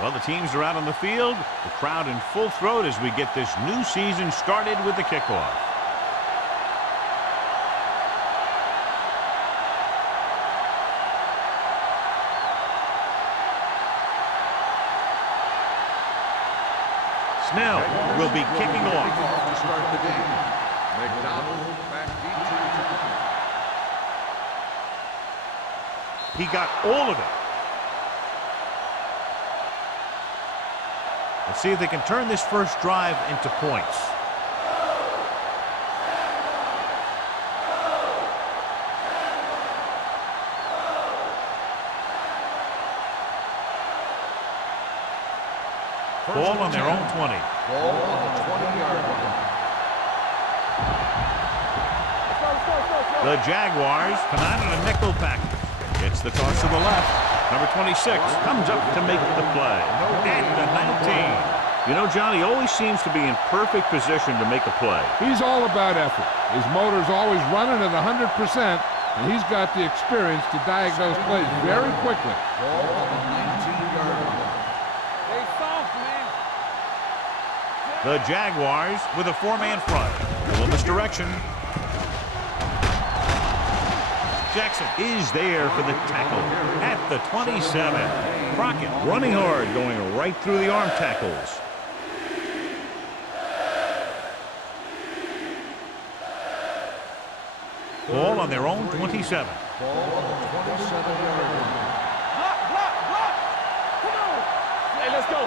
Well, the teams are out on the field. The crowd in full throat as we get this new season started with the kickoff. Snell will be kicking off. To start the game. McDonald back deep to He got all of it. Let's see if they can turn this first drive into points. Ball on their own 20. ball on the 20-yard line. The Jaguars come out in a nickel package. Gets the toss to the left. Number 26 comes up to make the play. At the 19. You know, Johnny always seems to be in perfect position to make a play. He's all about effort. His motor's always running at 100%, and he's got the experience to diagnose plays very quickly. Ball on the 19-yard line. The Jaguars with a four-man front. A little misdirection. Jackson is there for the tackle at the 27. Crockett running hard, going right through the arm tackles. Ball on their own 27. Ball on the 27-yard line. Block. Come on. Hey, let's go.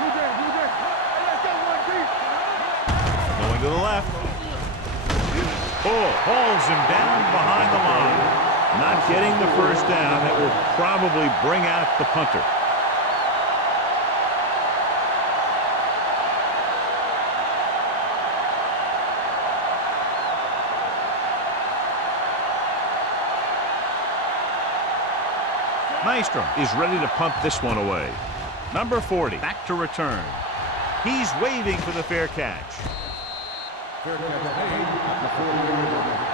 Blue Jay. Hey, let's go, 1-3. Going to the left. Oh, hauls him down behind the line. Not getting the first down. That will probably bring out the punter. Maestro is ready to punt this one away. Number 40 back to return. He's waving for the fair catch. Fair catch made at the 40-yard line.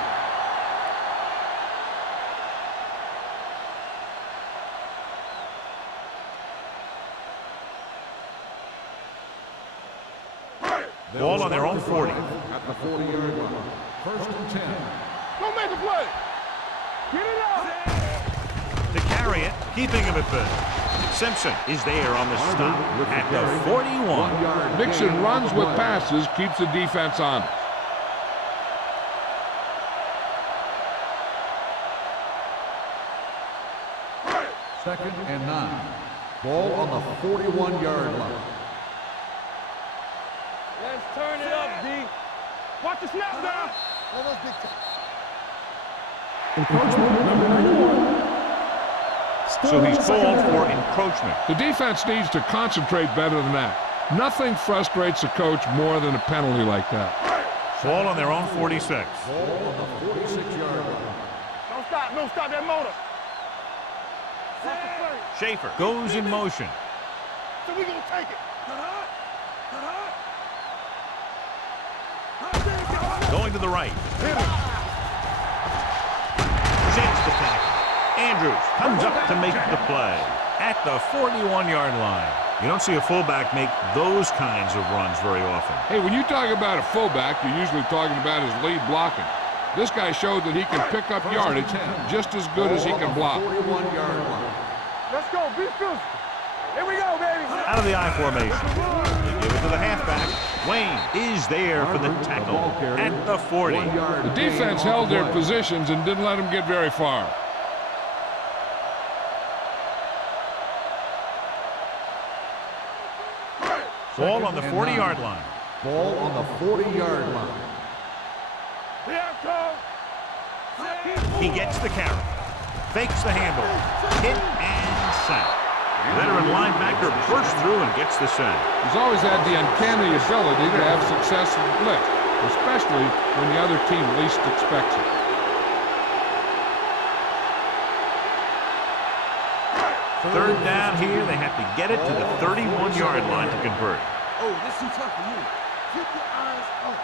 Ball on their own 40. At the 40-yard line. First and 10. Go make a play. Get it out. To carry it, keeping him at bay. Simpson is there on the stop at the 41. Mixon runs with passes, keeps the defense honest. Second and 9. Ball on the 41-yard line. Let's turn it up, D. Watch the snap down. Almost big time. Encroachment number 91. So he's called for encroachment. The defense needs to concentrate better than that. Nothing frustrates a coach more than a penalty like that. Ball on their own 46. Ball on the 46-yard line. Don't stop that motor. Watch the play. Schaefer goes in motion. So we gonna take it. Going to the right. Shakes the tackle. Andrews comes up to make the play at the 41-yard line. You don't see a fullback make those kinds of runs very often. Hey, when you talk about a fullback, you're usually talking about his lead blocking. This guy showed that he can pick up yardage just as good as he can block. 41-yard line. Let's go. Be physical. Here we go, baby. Out of the I formation. They give it to the halfback. Wayne is there for the tackle at the 40. The defense held their positions and didn't let him get very far. Ball on the 40-yard line. Ball on the 40-yard line. He gets the carry. Fakes the handle. Hit and sack. Veteran linebacker bursts through and gets the sack. He's always had the uncanny ability to have success in blitz, especially when the other team least expects it. Third down here. They have to get it to the 31-yard line to convert. Oh, this is tough for you. Keep your eyes up.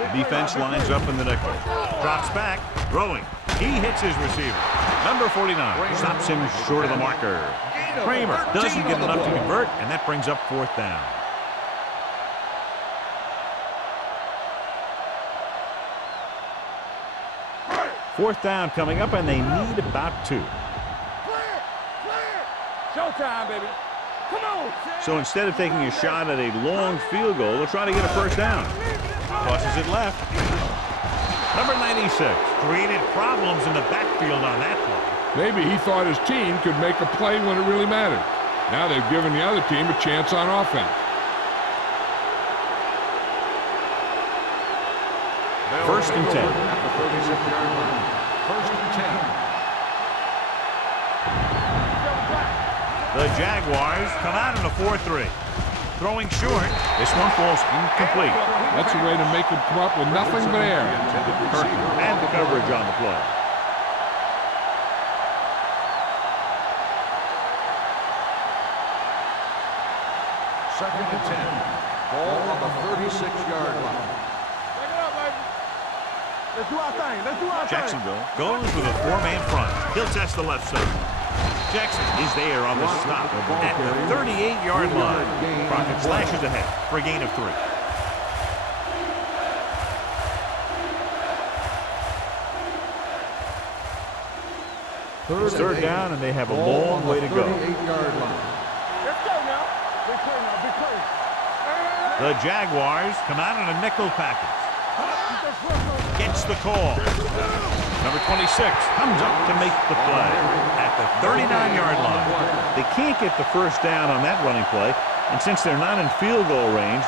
The defense lines up in the nickel. Drops back. Throwing. He hits his receiver. Number 49 stops him short of the marker. Kramer doesn't get enough to convert, and that brings up fourth down. Fourth down coming up, and they need about 2. Showtime, baby. Come on. So instead of taking a shot at a long field goal, they'll try to get a first down. Tosses it left. Number 96 created problems in the backfield on that play. Maybe he thought his team could make a play when it really mattered. Now they've given the other team a chance on offense. First and 10. At the 36-yard line. First and 10. The Jaguars come out in a 4-3. Throwing short. This one falls incomplete. That's a way to make him come up with nothing but air. And the coverage on the play. Second and 10. Ball on the 36-yard line. Back it up, baby. Let's do our thing. Let's do our thing. Jacksonville goes with a 4-man front. He'll test the left side. Jackson is there on the stop at the 38-yard line. Crockett slashes ahead for a gain of 3. It's third down, and they have a long way to go. 38-yard line. Let's go now. Big play now. Big play. The Jaguars come out in a nickel package. Gets the call. Number 26 comes up to make the play at the 39-yard line. They can't get the first down on that running play, and since they're not in field goal range,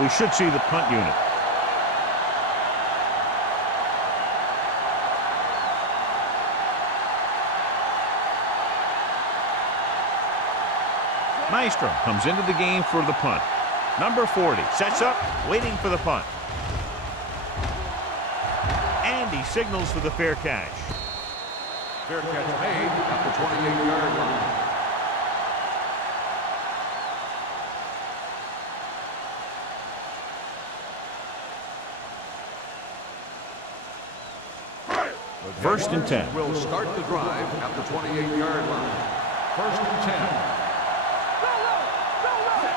we should see the punt unit. Maestro comes into the game for the punt. Number 40 sets up, waiting for the punt. And he signals for the fair catch. Fair catch made at the 28-yard line. First and 10. Will start the drive at the 28-yard line. First and 10.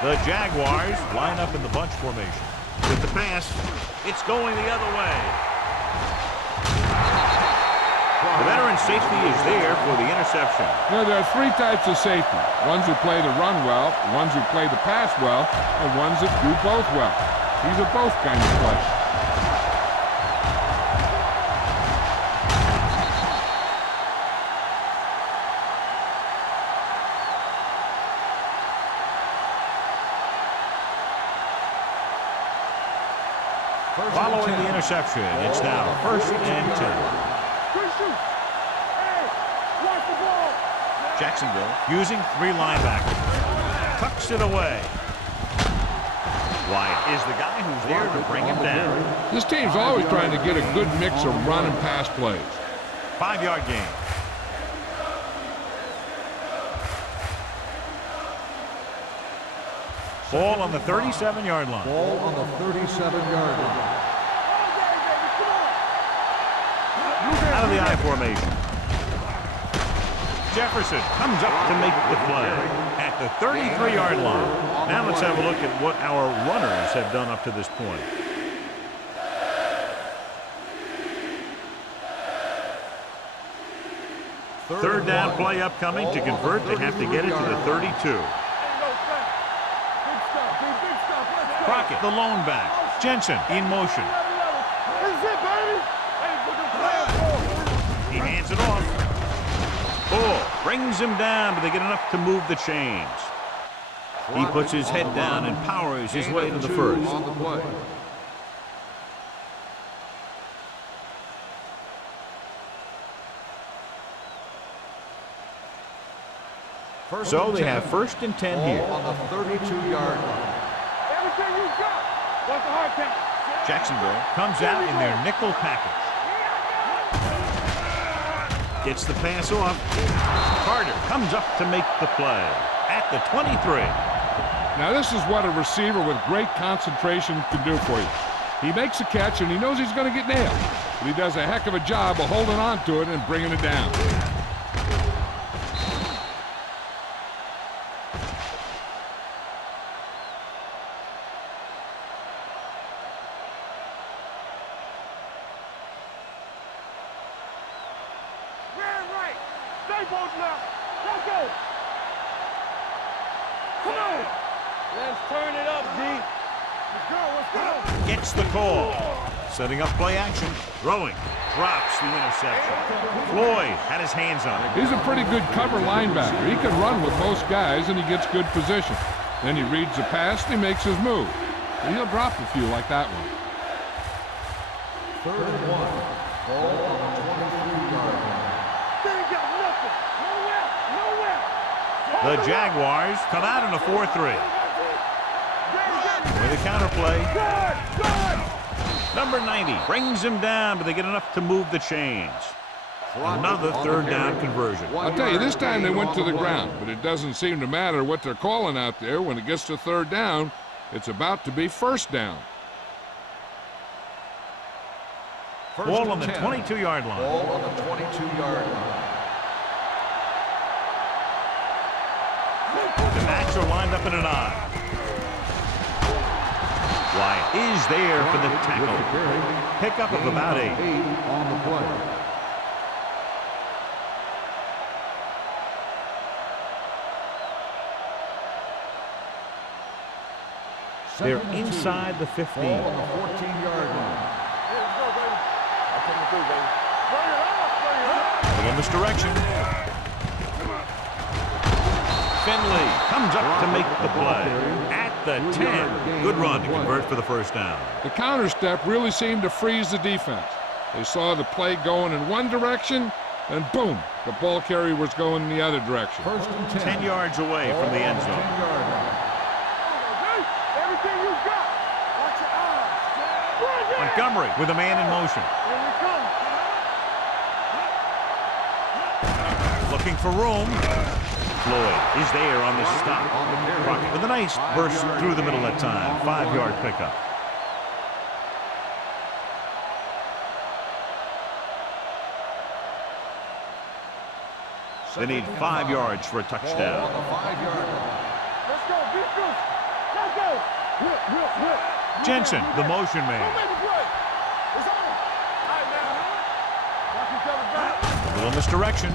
The Jaguars line up in the bunch formation. With the pass, it's going the other way. The veteran safety is there for the interception. You know, there are 3 types of safety. Ones who play the run well, ones who play the pass well, and ones that do both well. These are both kinds of players. Following the interception, it's now first and 10. Jacksonville using 3 linebackers. Tucks it away. Wyatt is the guy who's there to bring him down. This team's always trying to get a good mix of run and pass plays. 5-yard gain. Ball on the 37-yard line. Ball on the 37-yard line. Out of the I formation. Jefferson comes up to make the play at the 33-yard line. Now let's have a look at what our runners have done up to this point. Third down play upcoming. To convert, they have to get it to the 32. Crockett, the lone back. Jensen in motion. He hands it off. Bull brings him down, but they get enough to move the chains. He puts his head down and powers his way to the first. On the play. So they have first and 10 here. On the 32-yard line. Everything you got. What's the hard count? Jacksonville comes out in their nickel package. Gets the pass off. Carter comes up to make the play at the 23. Now this is what a receiver with great concentration can do for you. He makes a catch and he knows he's going to get nailed. But he does a heck of a job of holding on to it and bringing it down. Stay both now. Let's go. Come on. Let's turn it up, D. Let's go. Let's go. Gets the call. Setting up play action. Throwing. Drops the interception. Floyd had his hands on it. He's a pretty good cover linebacker. He can run with most guys, and he gets good position. Then he reads the pass, and he makes his move. And he'll drop a few like that one. 3rd and 1. Ball on the 23-yard line. They ain't got nothing. Nowhere. Nowhere. The Jaguars come out in a 4-3. With a counterplay. Good. Good. Number 90 brings him down, but they get enough to move the chains. Another 3rd down conversion. I'll tell you, this time they went to the ground, but it doesn't seem to matter what they're calling out there. When it gets to 3rd down, it's about to be 1st down. Ball on the 22-yard line. Ball on the 22-yard line. The backs are lined up in an I. Wyatt is there for the tackle. Pickup of about 8. 8 on the play. They're inside the 15. Ball on the 14-yard line. Let's go, baby. I'll take you through, baby. Bring it up. Bring it up. In this direction. Finley comes up to make the play. At the 10. Good run to convert for the 1st down. The counter step really seemed to freeze the defense. They saw the play going in one direction, and boom, the ball carrier was going in the other direction. 1st and 10 yards away from the end zone. 10-yard line. Everything you got. Watch your eyes. Montgomery with a man in motion. Here we come. Looking for room. Floyd is there on the stop. Crockett with a nice burst through the middle that time. 5-yard pickup. They need 5 yards for a touchdown. Ball on the 5-yard line. Let's go. Beat this. Let's go. Whip. Jensen, the motion Who man. made the play? It's on. All right, now. Watch each other back. A little misdirection.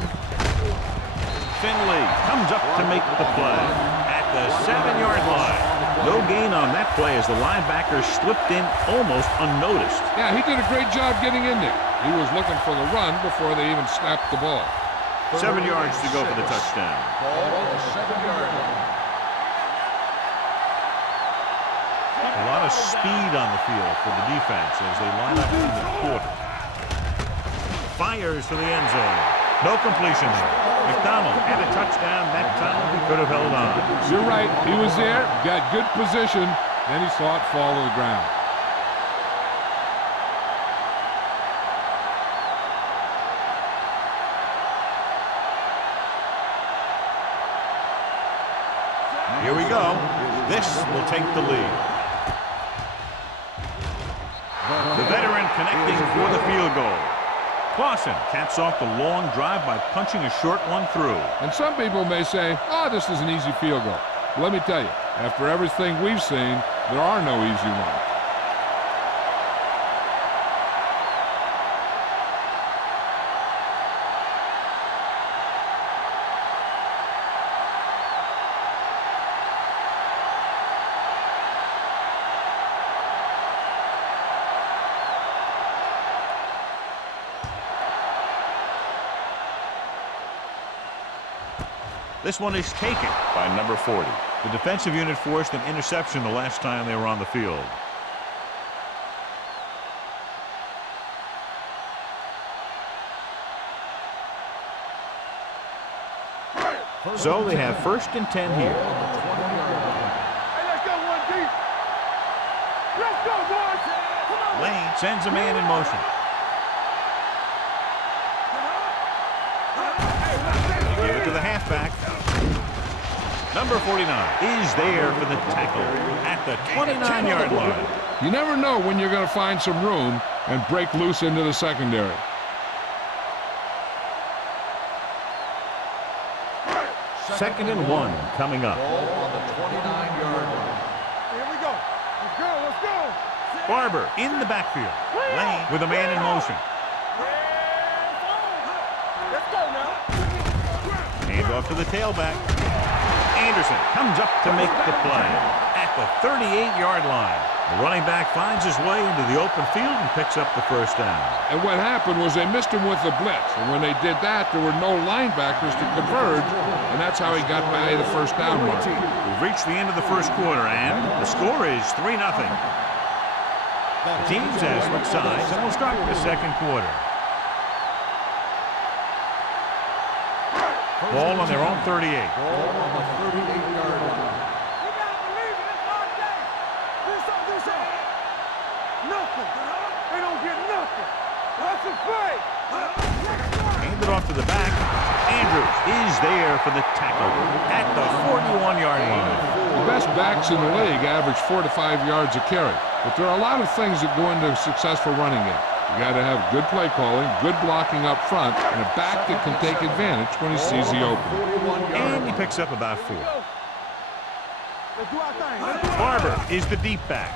Finley comes up to make the play at the 7-yard line. No gain on that play as the linebacker slipped in almost unnoticed. Yeah, he did a great job getting in there. He was looking for the run before they even snapped the ball. 7 yards to go for the touchdown. Ball on the 7-yard line. A lot of speed on the field for the defense as they line up in the quarter. Fires for the end zone. No completion there. McDonald had a touchdown that time. He could have held on. You're right. He was there, got good position, then he saw it fall to the ground. Here we go. This will take the lead. The veteran connecting for the field goal. Clausen caps off the long drive by punching a short one through. And some people may say, oh, this is an easy field goal. But let me tell you, after everything we've seen, there are no easy ones. This one is taken by number 40. The defensive unit forced an interception the last time they were on the field. So they have 1st and 10 here. Hey, let's go, 1 deep. Let's go, boys. Come on. Lane sends a man in motion. They give it to the halfback. Number 49 is there for the tackle at the 29-yard line. You never know when you're going to find some room and break loose into the secondary. Second and 1 coming up. Ball on the 29-yard line. Here we go. Let's go. Let's go. Barber in the backfield. Lane with a man in motion. Let's go now. Handoff to the tailback. Anderson comes up to make the play at the 38-yard line. The running back finds his way into the open field and picks up the first down. And what happened was they missed him with the blitz. And when they did that, there were no linebackers to converge, and that's how he got by the first down mark. We've reached the end of the first quarter, and the score is 3-0. The teams have switched sides, and we'll start the second quarter. Ball on their own 38. Ball on the 38-yard line. You gotta believe it. It's our day. Do something, do something. Nothing. They don't get nothing. That's a play. Handed off to the back. Andrews is there for the tackle at the 41-yard line. The best backs in the league average 4 to 5 yards a carry. But there are a lot of things that go into a successful running game. You got to have good play calling, good blocking up front, and a back that can take advantage when he sees the opening. And he picks up about 4. Let's do our thing. Barber is the deep back.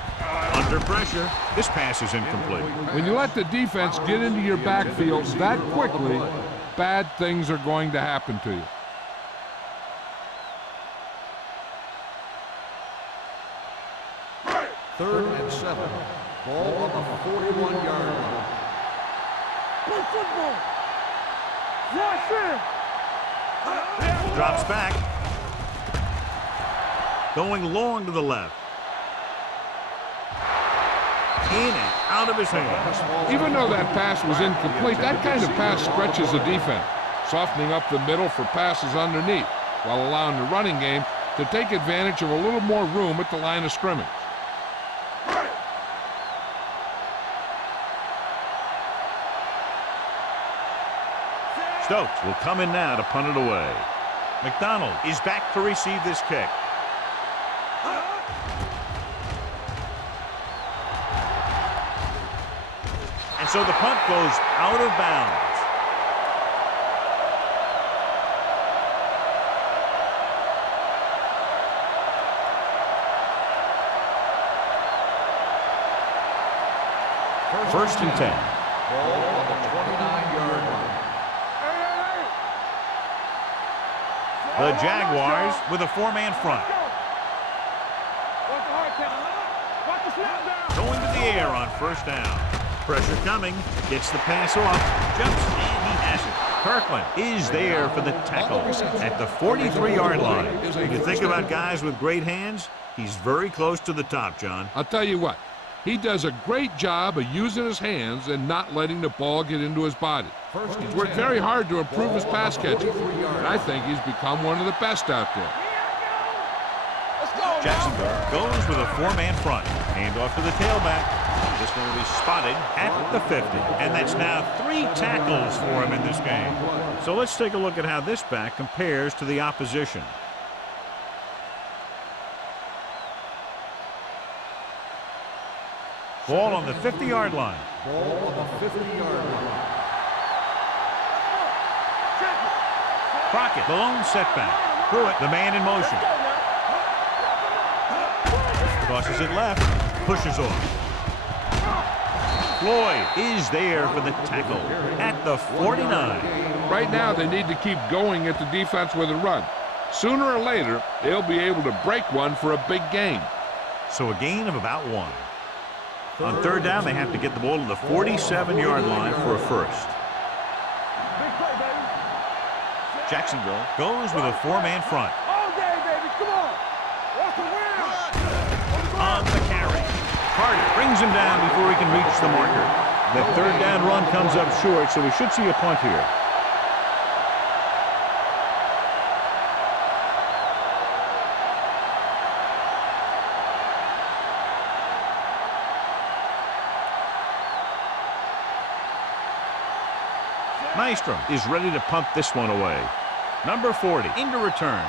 Under pressure, this pass is incomplete. When you let the defense get into your backfield that quickly, bad things are going to happen to you. Third and 7. Ball on the 41-yard line. Play football. Watch it. Drops back. Going long to the left. In and out of his hands. Even though that pass was incomplete, that kind of pass stretches the defense, softening up the middle for passes underneath, while allowing the running game to take advantage of a little more room at the line of scrimmage. Stokes will come in now to punt it away. McDonald is back to receive this kick. And so the punt goes out of bounds. First and 10. Ball on the 29-yard line. The Jaguars with a 4-man front. Watch the hard count. Watch the snap down. Going to the air on first down. Pressure coming. Gets the pass off. Jumps, and he has it. Kirkland is there for the tackle at the 43-yard line. When you think about guys with great hands, he's very close to the top, John. I'll tell you what, he does a great job of using his hands and not letting the ball get into his body. He's worked very hard to improve his pass catching, and I think he's become one of the best out there. Jacksonville goes with a 4-man front. Handoff to the tailback. This one will be spotted at the 50. And that's now 3 tackles for him in this game. So let's take a look at how this back compares to the opposition. Ball on the 50-yard line. Ball on the 50-yard line. Crockett, the lone setback. Pruitt, the man in motion. Crosses it left, pushes off. Floyd is there for the tackle at the 49. Right now, they need to keep going at the defense with a run. Sooner or later, they'll be able to break one for a big gain. So a gain of about 1. On third down, they have to get the ball to the 47-yard line for a first. Big play, baby. Jacksonville goes with a 4-man front. All day, baby. Come on. Walk around. On the carry. Carter brings him down before he can reach the marker. The third down run comes up short, so we should see a punt here. Nystrom is ready to punt this one away. Number 40 into return.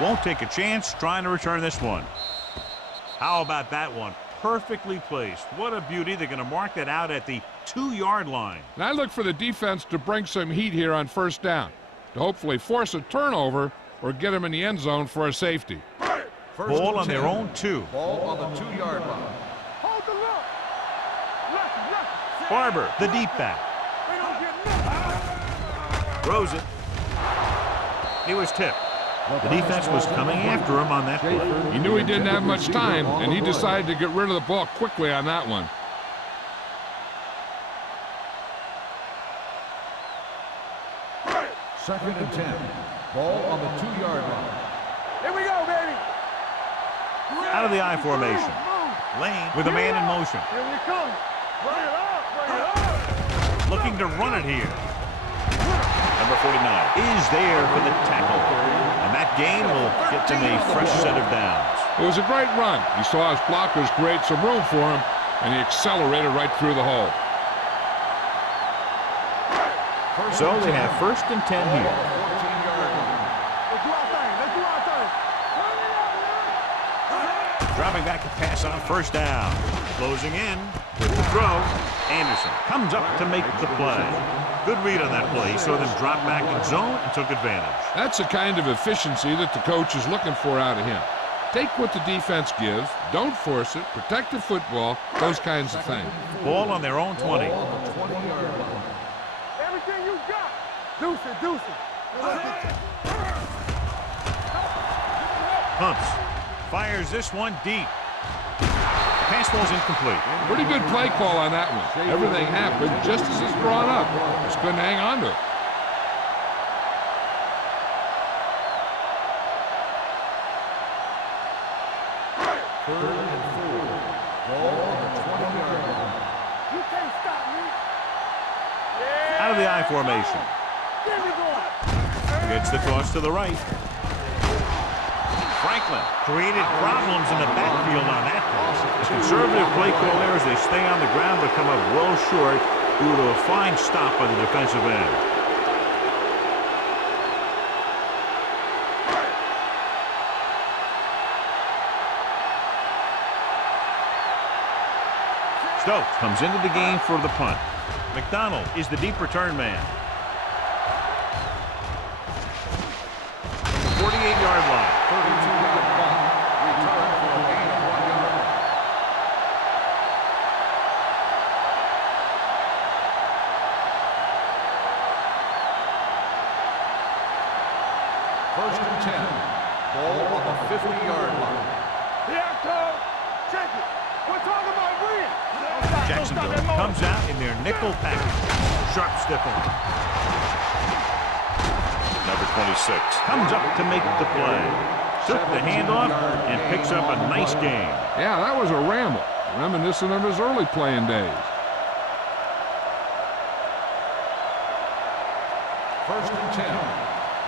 Won't take a chance trying to return this one. How about that one? Perfectly placed. What a beauty. They're going to mark that out at the 2-yard line. And I look for the defense to bring some heat here on first down, to hopefully force a turnover or get them in the end zone for a safety. Ball on their own 2. Ball on the 2-yard line. Hold the look. Left. Barber, the deep back. They don't get nothing. Throws it. He was tipped. The defense was coming after him on that play. He knew he didn't have much time, and he decided to get rid of the ball quickly on that one. Second and 10. Ball on the 2-yard line. Here we go, baby. Out of the I formation. Lane with a man in motion. Here we come. Bring it up, bring it up. Looking to run it here. Number 49 is there for the tackle. And that gain will get them a fresh set of downs. It was a great run. He saw his blockers create some room for him, and he accelerated right through the hole. So they have first and 10 here. Let's do our thing. Let's do our thing. Dropping back to pass on first down. Closing in with the throw. Anderson comes up to make the play. Good read on that play. He saw them drop back in zone and took advantage. That's the kind of efficiency that the coach is looking for out of him. Take what the defense gives, don't force it, protect the football, those kinds of things. Ball on their own 20. Everything you got. Deuce it, deuce it. Pumps. Fires this one deep. Pass ball's incomplete. Pretty good play call on that one. Everything happened just as it's brought up. Just couldn't hang on to it. Third and 4. Ball on the 20-yard line. You can't stop me. Out of the I formation. Give me boy. Gets the toss to the right. Franklin created problems in the backfield on that pass. The conservative play call there as they stay on the ground but come up well short due to a fine stop by the defensive end. Stokes comes into the game for the punt. McDonald is the deep return man. 48-yard line. 32-yard punt. Return for a gain of 1 yard. First and 10. Ball on the 50-yard line. Here I come. Check it. We're talking about win. Jacksonville comes out in their nickel package. Sharp stiff arm. Number 26 comes up to make the play. Took the handoff and picks up a nice gain. Yeah, that was a ramble, reminiscent of his early playing days. First and 10.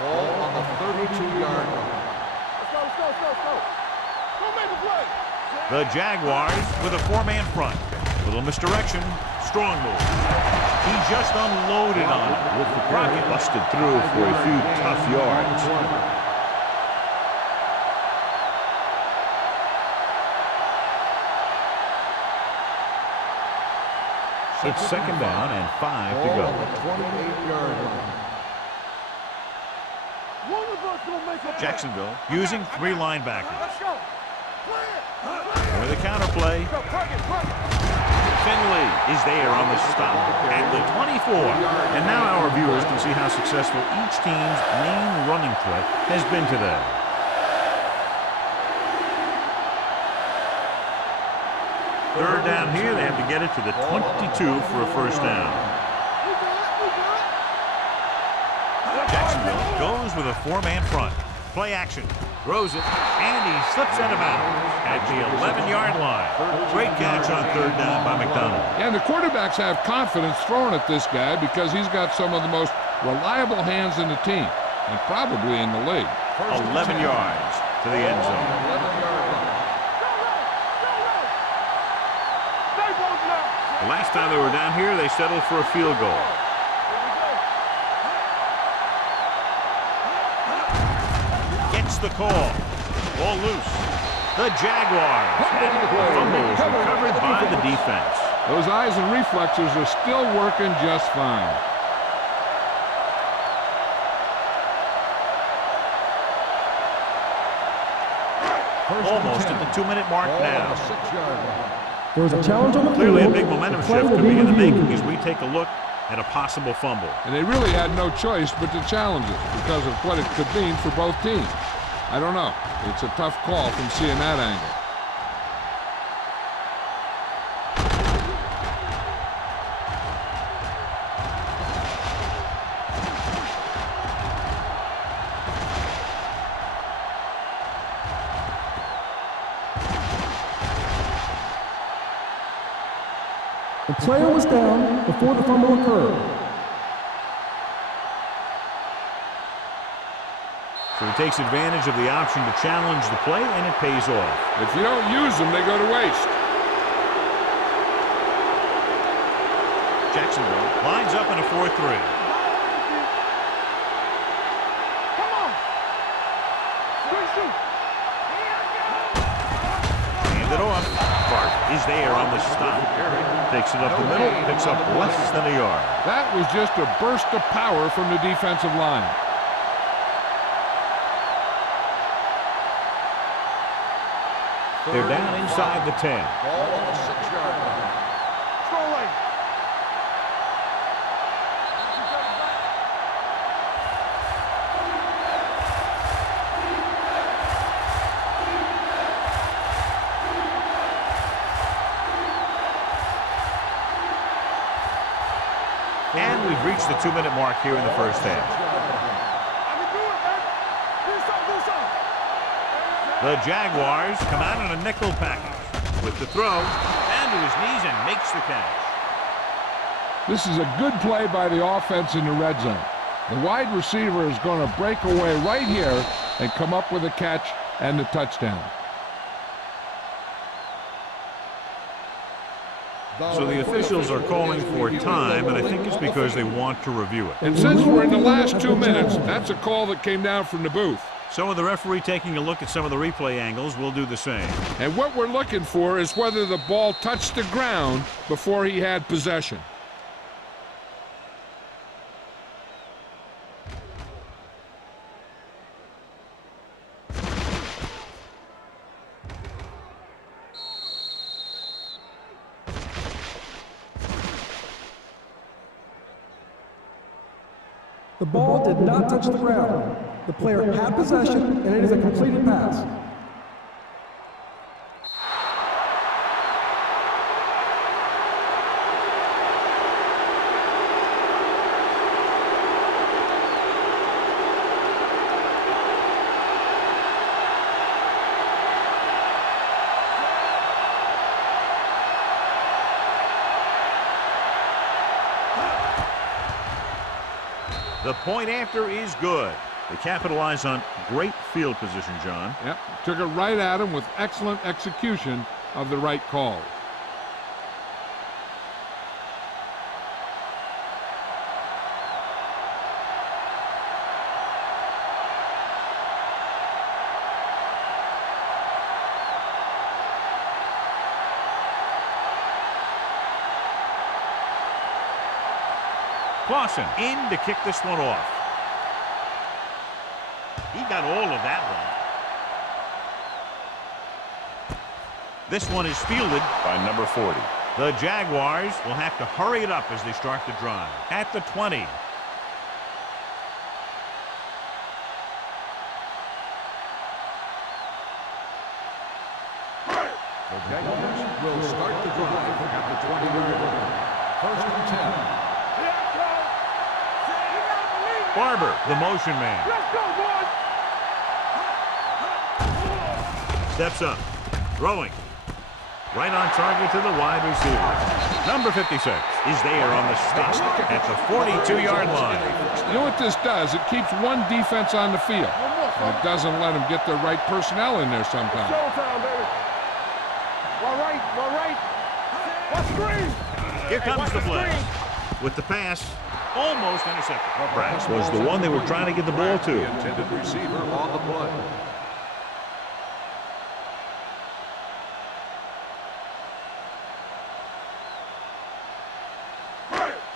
Ball on the 32-yard line. Let's go. Go make a play. The Jaguars with a 4-man front. Little misdirection. Strong move. He just unloaded on it with the Crockett busted through for a few tough yards. It's second down and 5 to go. Ball on the 28-yard line. One of us gonna make a Jacksonville using 3 linebackers. Let's go. For the counterplay, Finley is there on the stop at the 24. And now our viewers can see how successful each team's main running threat has been today. Third down here, they have to get it to the 22 for a first down. Jacksonville goes with a 4-man front. Play action. Throws it, and he slips out of bounds at the 11-yard line. Great catch on third down by McDonald. And the quarterbacks have confidence throwing at this guy because he's got some of the most reliable hands in the team, and probably in the league. 11 yards to the end zone. 11-yard line. The last time they were down here, they settled for a field goal. The call. Ball loose. The Jaguars. And the fumble is recovered by the defense. Those eyes and reflexes are still working just fine. Almost at the 2-minute mark now. Six-yard line. There was a challenge on the Clearly a field. big momentum The play shift will could be be in the making reviewed. as we take a look and a possible fumble. And they really had no choice but to challenge it because of what it could mean for both teams. I don't know. It's a tough call from seeing that angle. The player was down before the fumble occurred. So he takes advantage of the option to challenge the play, and it pays off. If you don't use them, they go to waste. Jacksonville lines up in a 4-3. Come on. Good shoot. Hand it off. Bart is there on the stop. Takes it up the middle, picks up less than a yard. That was just a burst of power from the defensive line. They're down inside the 10. Ball on the 6-yard line. Throw lane. And we've reached the 2-minute mark here in the first half. I can do it, man. Do something, do something. The Jaguars come out in a nickel package with the throw, down to his knees and makes the catch. This is a good play by the offense in the red zone. The wide receiver is going to break away right here and come up with a catch and the touchdown. So the officials are calling for time, and I think it's because they want to review it. And since we're in the last 2 minutes, that's a call that came down from the booth. So with the referee taking a look at some of the replay angles, we'll do the same. And what we're looking for is whether the ball touched the ground before he had possession. The ball did not touch the ground. The player had possession, and it is a completed pass. The point after is good. They capitalize on great field position, John. Yep, took it right at him with excellent execution of the right call. Clausen in to kick this one off. He got all of that one. This one is fielded by number 40. The Jaguars will have to hurry it up as they start the drive. At the 20. The Jaguars will start the drive at the 20-yard line. First and 10. Barber, the motion man. Let's go, boys. Steps up. Throwing. Right on target to the wide receiver. Number 56 is there on the stop at the 42-yard line. You know what this does? It keeps one defense on the field. And it doesn't let them get the right personnel in there sometimes. Showtime, baby. One right, one right. One screen. Here comes the blitz. With the pass, almost intercepted. Brax was the one they were trying to get the ball to. The intended receiver on the play.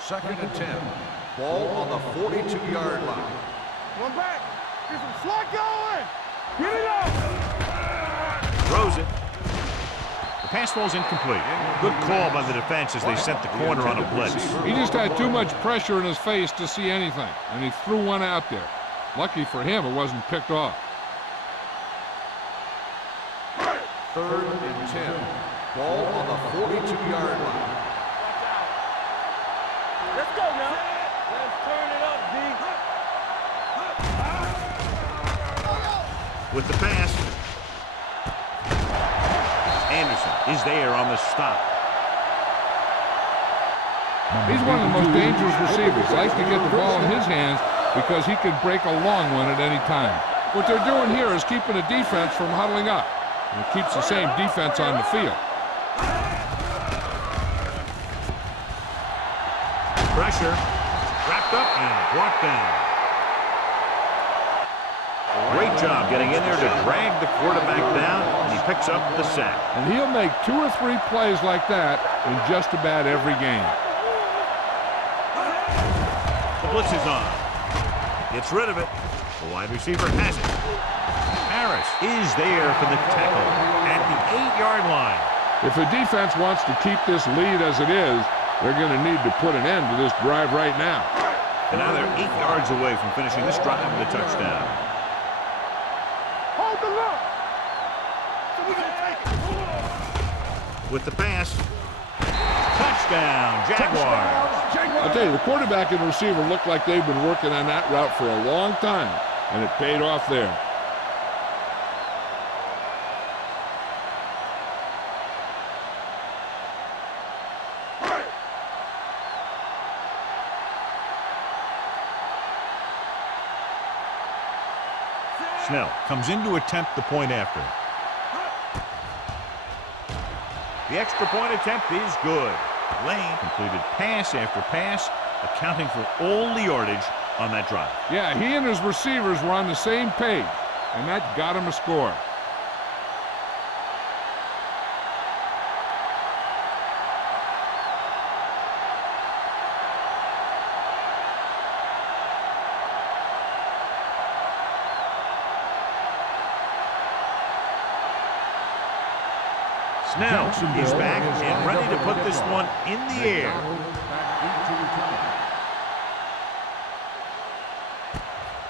Second and 10. Ball on the 42-yard line. One back. Get some slot going. Get it up. Throws it. The pass falls incomplete. Good call by the defense as they sent the corner on a blitz. He just had too much pressure in his face to see anything, and he threw one out there. Lucky for him, it wasn't picked off. 3rd and 10. Ball on the 42-yard line. Let's go now. Let's turn it up, D. With the pass, Anderson is there on the stop. He's one of the most dangerous receivers. Likes to get the ball in his hands because he can break a long one at any time. What they're doing here is keeping the defense from huddling up. And it keeps the same defense on the field. Pressure, wrapped up and brought down. Great job getting in there to drag the quarterback down, and he picks up the sack. And he'll make 2 or 3 plays like that in just about every game. The blitz is on. Gets rid of it. The wide receiver has it. Harris is there for the tackle at the 8-yard line. If the defense wants to keep this lead as it is, they're going to need to put an end to this drive right now. And now they're 8 yards away from finishing this drive with a touchdown. Hold the look. So we gonna take it. With the pass, touchdown, Jaguars. I'll tell you, the quarterback and the receiver look like they've been working on that route for a long time, and it paid off there. Snell comes in to attempt the point after. The extra point attempt is good. Lane completed pass after pass, accounting for all the yardage on that drive. Yeah, he and his receivers were on the same page, and that got him a score. Snell is back and ready to put this one in the air.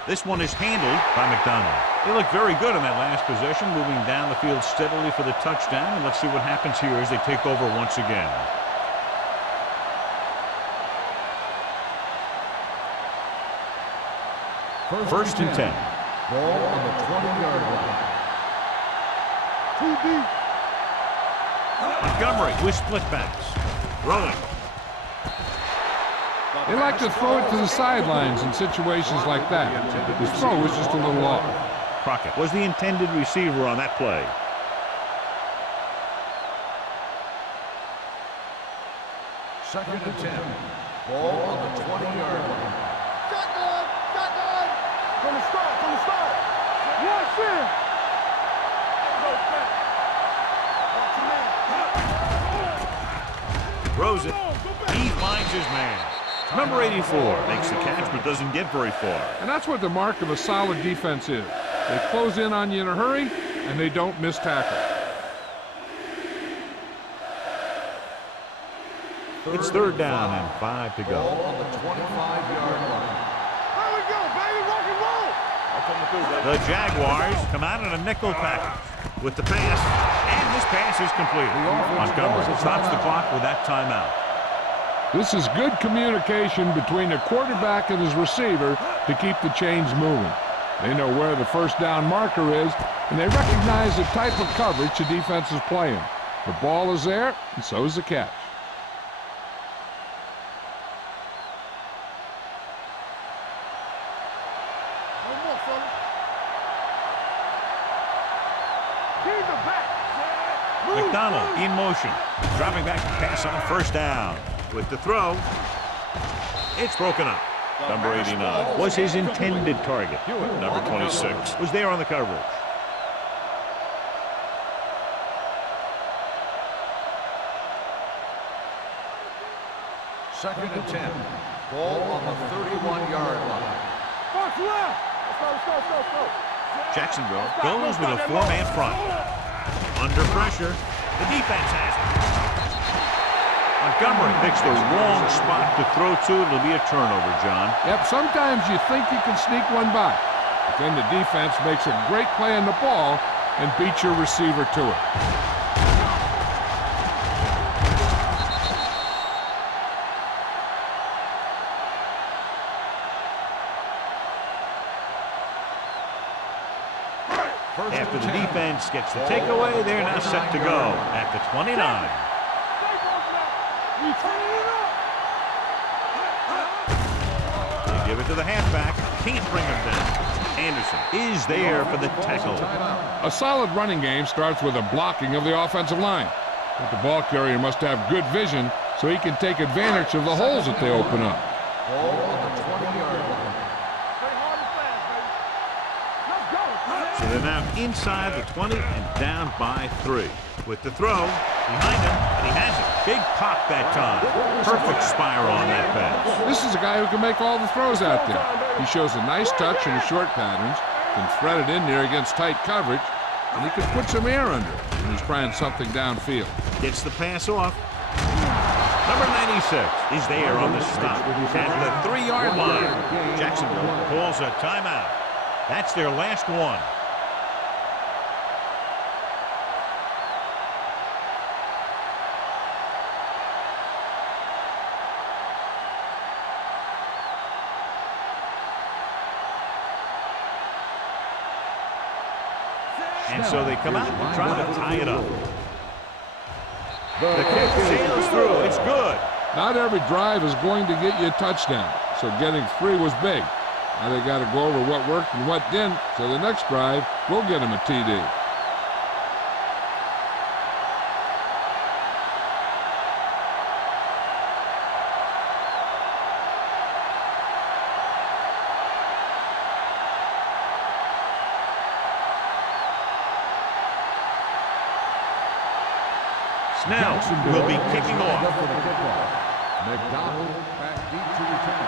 This one is handled by McDonald. They look very good in that last possession, moving down the field steadily for the touchdown. And let's see what happens here as they take over once again. First and 10. Ball on the 20-yard line. 2 deep. Montgomery with split backs. Rolling. They like to throw it to the sidelines in situations like that. His throw was just a little off. Crockett was the intended receiver on that play. Second and 10. Ball on the 20-yard line. Shotgun. Shotgun. From the start. From the start. Watch in. Go back. Throws it. He finds his man. Number 84 makes the catch but doesn't get very far. And that's what the mark of a solid defense is. They close in on you in a hurry, and they don't miss tackle. It's 3rd down and 5 to Ball go. on the 25-yard line. There we go, baby. Rock and roll. The Jaguars come out in a nickel package with the pass, and this pass is complete. Montgomery stops the clock with that timeout. This is good communication between the quarterback and his receiver to keep the chains moving. They know where the first down marker is, and they recognize the type of coverage the defense is playing. The ball is there, and so is the catch. One more, fella. Keep it back. Move, McDonald move. in motion, dropping back to pass on 1st down. With the throw, it's broken up. Number 89 was his intended target. Number 26 was there on the coverage. Second and 10. Ball on the 31-yard line. Watch left. Let's go. Jacksonville goes with a 4-man front. Under pressure, The defense has it. Montgomery picks the wrong spot to throw to. It'll be a turnover, John. Yep, sometimes you think you can sneak one by, but then the defense makes a great play on the ball and beats your receiver to it. After the defense gets the takeaway, they're now set to go at the 29. They give it to the halfback. Can't bring him down. Anderson is there for the tackle. A solid running game starts with a blocking of the offensive line. But the ball carrier must have good vision so he can take advantage of the holes that they open up. Ball on the 20-yard line. So they're now inside the 20 and down by 3. With the throw, behind him, and he has it. Big pop that time. Perfect spiral on that pass. This is a guy who can make all the throws out there. He shows a nice touch in his short patterns, can thread it in there against tight coverage, and he can put some air under it when he's trying something downfield. Gets the pass off. Number 96 is there on the stop at the 3-yard line. Jacksonville calls a timeout. That's their last one. And so they come out and try to tie it up. The kick sails through. It's good. Not every drive is going to get you a touchdown, so getting 3 was big. Now they got to go over what worked and what didn't, so the next drive will get them a TD. Snell will be kicking off. McDonald back deep to return.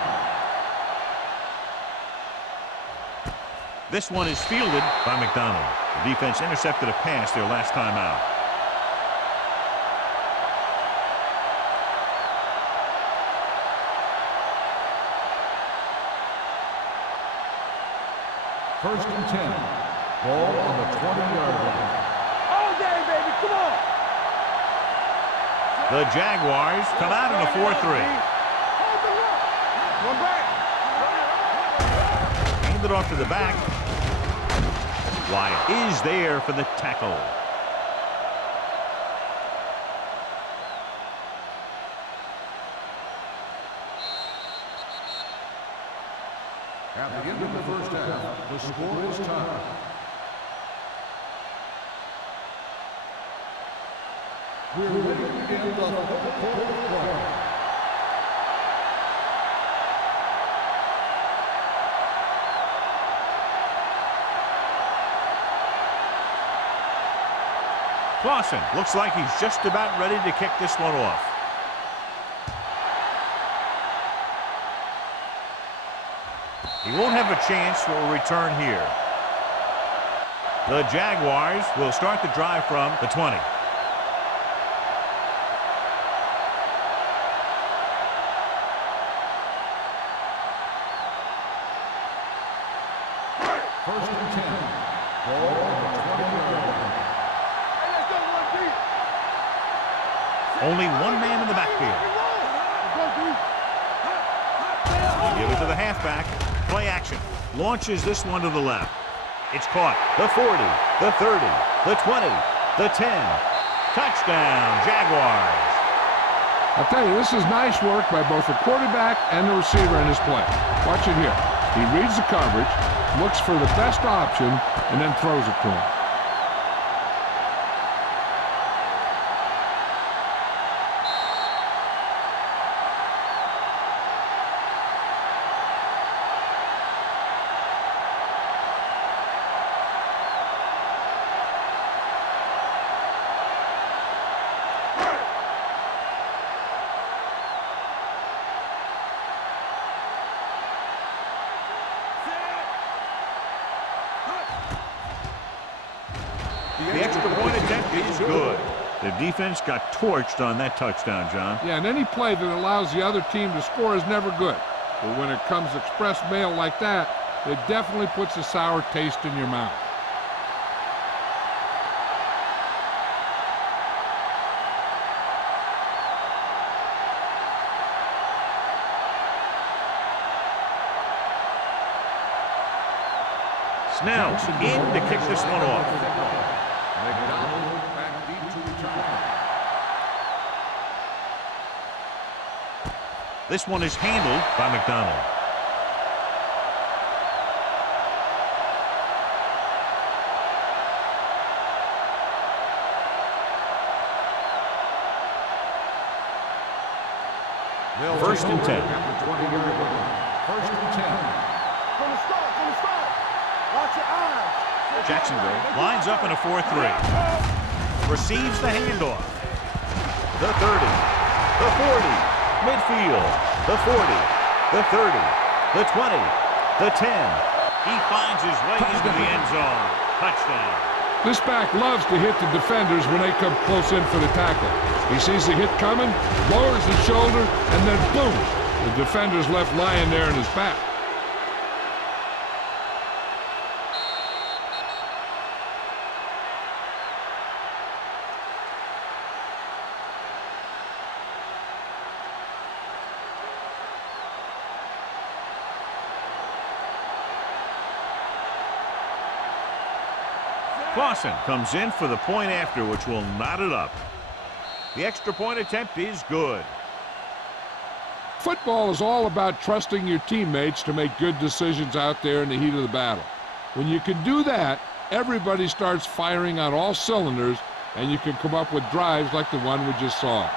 This one is fielded by McDonald. The defense intercepted a pass their last time out. First and 10. Ball on the 20-yard line. All day, baby, come on. The Jaguars come out in a 4-3. Hold the rock. One back. Hand it off to the back. Wyatt is there for the tackle. At the end of the first half, the score is tied. We're ready to begin the fourth quarter of play. Clausen looks like he's just about ready to kick this one off. He won't have a chance for a return here. The Jaguars will start the drive from the 20. First and 10. Ball on the 20-yard line. Hey, let's go one deep. Only one man in the backfield. They give it to the halfback. Play action. Launches this one to the left. It's caught. The 40, the 30, the 20, the 10. Touchdown, Jaguars. I'll tell you, this is nice work by both the quarterback and the receiver in his play. Watch it here. He reads the coverage, looks for the best option, and then throws it to him. The extra point attempt is good. The defense got torched on that touchdown, John. Yeah, and any play that allows the other team to score is never good. But when it comes express mail like that, it definitely puts a sour taste in your mouth. Snell in to kick this one off. McDonald back deep to return. This one is handled by McDonald. First and 10. At the 20-yard line. First and 10. From the start. Watch your eyes. Jacksonville lines up in a 4-3. Receives the handoff. The 30. The 40. Midfield. The 40. The 30. The 20. The 10. He finds his way into the end zone. Touchdown. This back loves to hit the defenders when they come close in for the tackle. He sees the hit coming, lowers his shoulder, and then boom, the defender's left lying there in his back. Clausen comes in for the point after, which will knot it up. The extra point attempt is good. Football is all about trusting your teammates to make good decisions out there in the heat of the battle. When you can do that, everybody starts firing on all cylinders, and you can come up with drives like the one we just saw.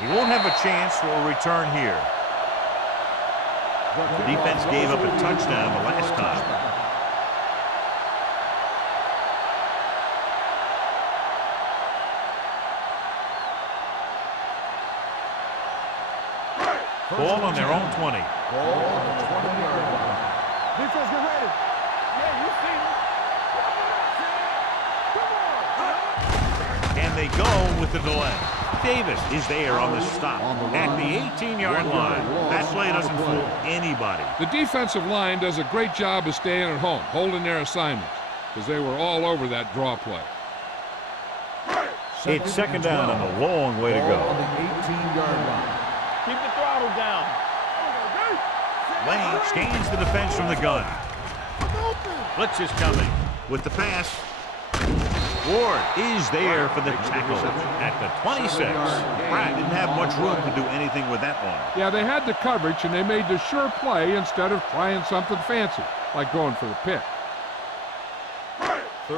He won't have a chance for a return here. The defense gave up a touchdown the last time. Ball on their own 20. Ball on the 20-yard line. Defense, get ready. Yeah, you see me. Come on. And they go with the delay. Davis is there on the stop at the 18-yard line. That play doesn't fool anybody. The defensive line does a great job of staying at home, holding their assignments, because they were all over that draw play. It's second down and a long way to Ball go. on the 18-yard line. Keep the throttle down. Lane scans the defense from the gun. Blitz is coming with the pass. Ward is there for the tackle at the 26. Pratt didn't have much room to do anything with that one. Yeah, they had the coverage, and they made the sure play instead of trying something fancy, like going for the pick.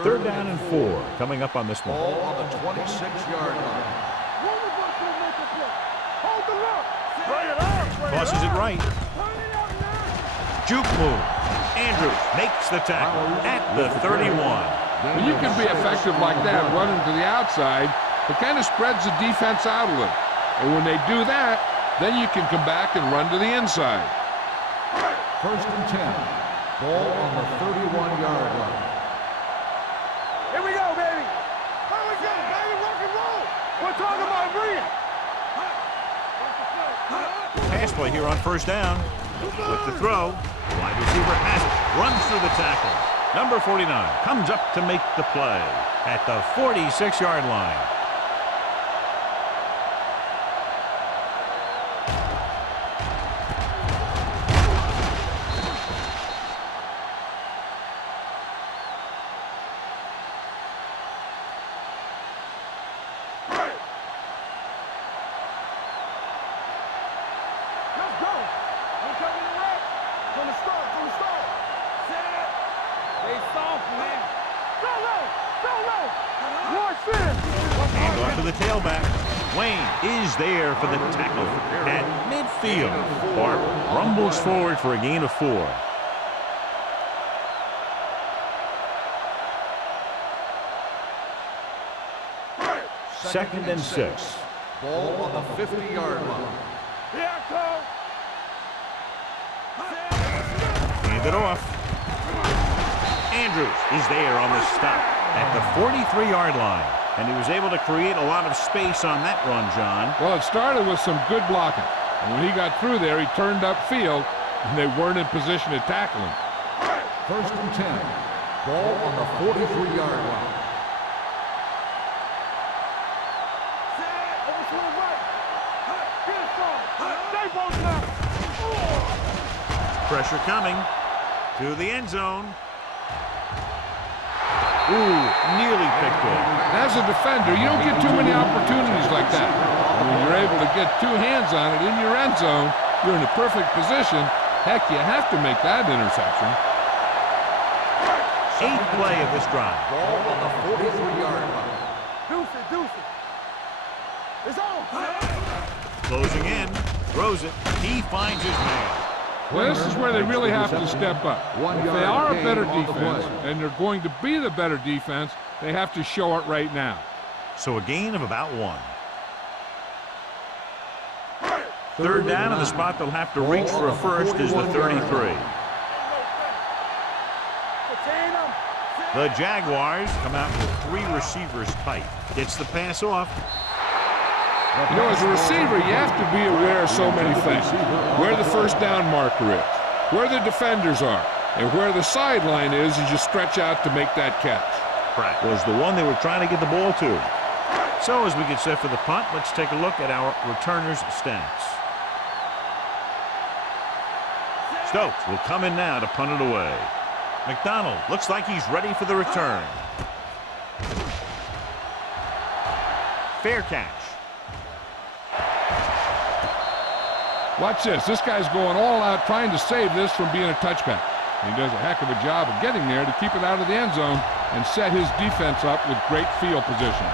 Third down and 4 coming up on this one. Ball on the 26-yard line. Tosses it right. Juke move. Andrews makes the tackle at the 31. When you can be effective like that, running to the outside, it kind of spreads the defense out a little. And when they do that, then you can come back and run to the inside. First and 10. Ball on the 31-yard line. Here we go, baby. Here we go, baby. Rock and roll. We're talking about brilliant. Pass play here on first down. With the throw, wide receiver has it. Runs through the tackle. Number 49 comes up to make the play at the 46-yard line. Let's go. I'm coming to rep. From the start. Set. Stay soft, man. Go low. Watch this. to the tailback. Wayne is there for the tackle at midfield. Bart rumbles forward for a gain of 4. Second and 6. Ball on the 50-yard line. Here I come. Hand it off. Andrews is there on the stop at the 43-yard line. And he was able to create a lot of space on that run, John. Well, it started with some good blocking. And when he got through there, he turned upfield, and they weren't in position to tackle him. First and 10. Ball on the 43-yard line. Pressure coming to the end zone. Ooh, nearly picked off. And as a defender, you don't get too many opportunities like that. And when you're able to get 2 hands on it in your end zone, you're in a perfect position. Heck, you have to make that interception. 8th play of this drive. Ball on the 43-yard line. Deuce it. It's on. Closing in, throws it. He finds his man. Well, this is where they really have to step up. If they are a better defense, and they're going to be the better defense, they have to show it right now. So a gain of about 1. Third down, and the spot they'll have to reach for a first is the 33. The Jaguars come out with 3 receivers tight. Gets the pass off. You know, as a receiver, you have to be aware of so many things. Where the first down marker is, where the defenders are, and where the sideline is as you stretch out to make that catch. Pratt was the one they were trying to get the ball to. So as we get set for the punt, let's take a look at our returners' stats. Stokes will come in now to punt it away. McDonald looks like he's ready for the return. Fair catch. Watch this. This guy's going all out trying to save this from being a touchback. He does a heck of a job of getting there to keep it out of the end zone and set his defense up with great field position.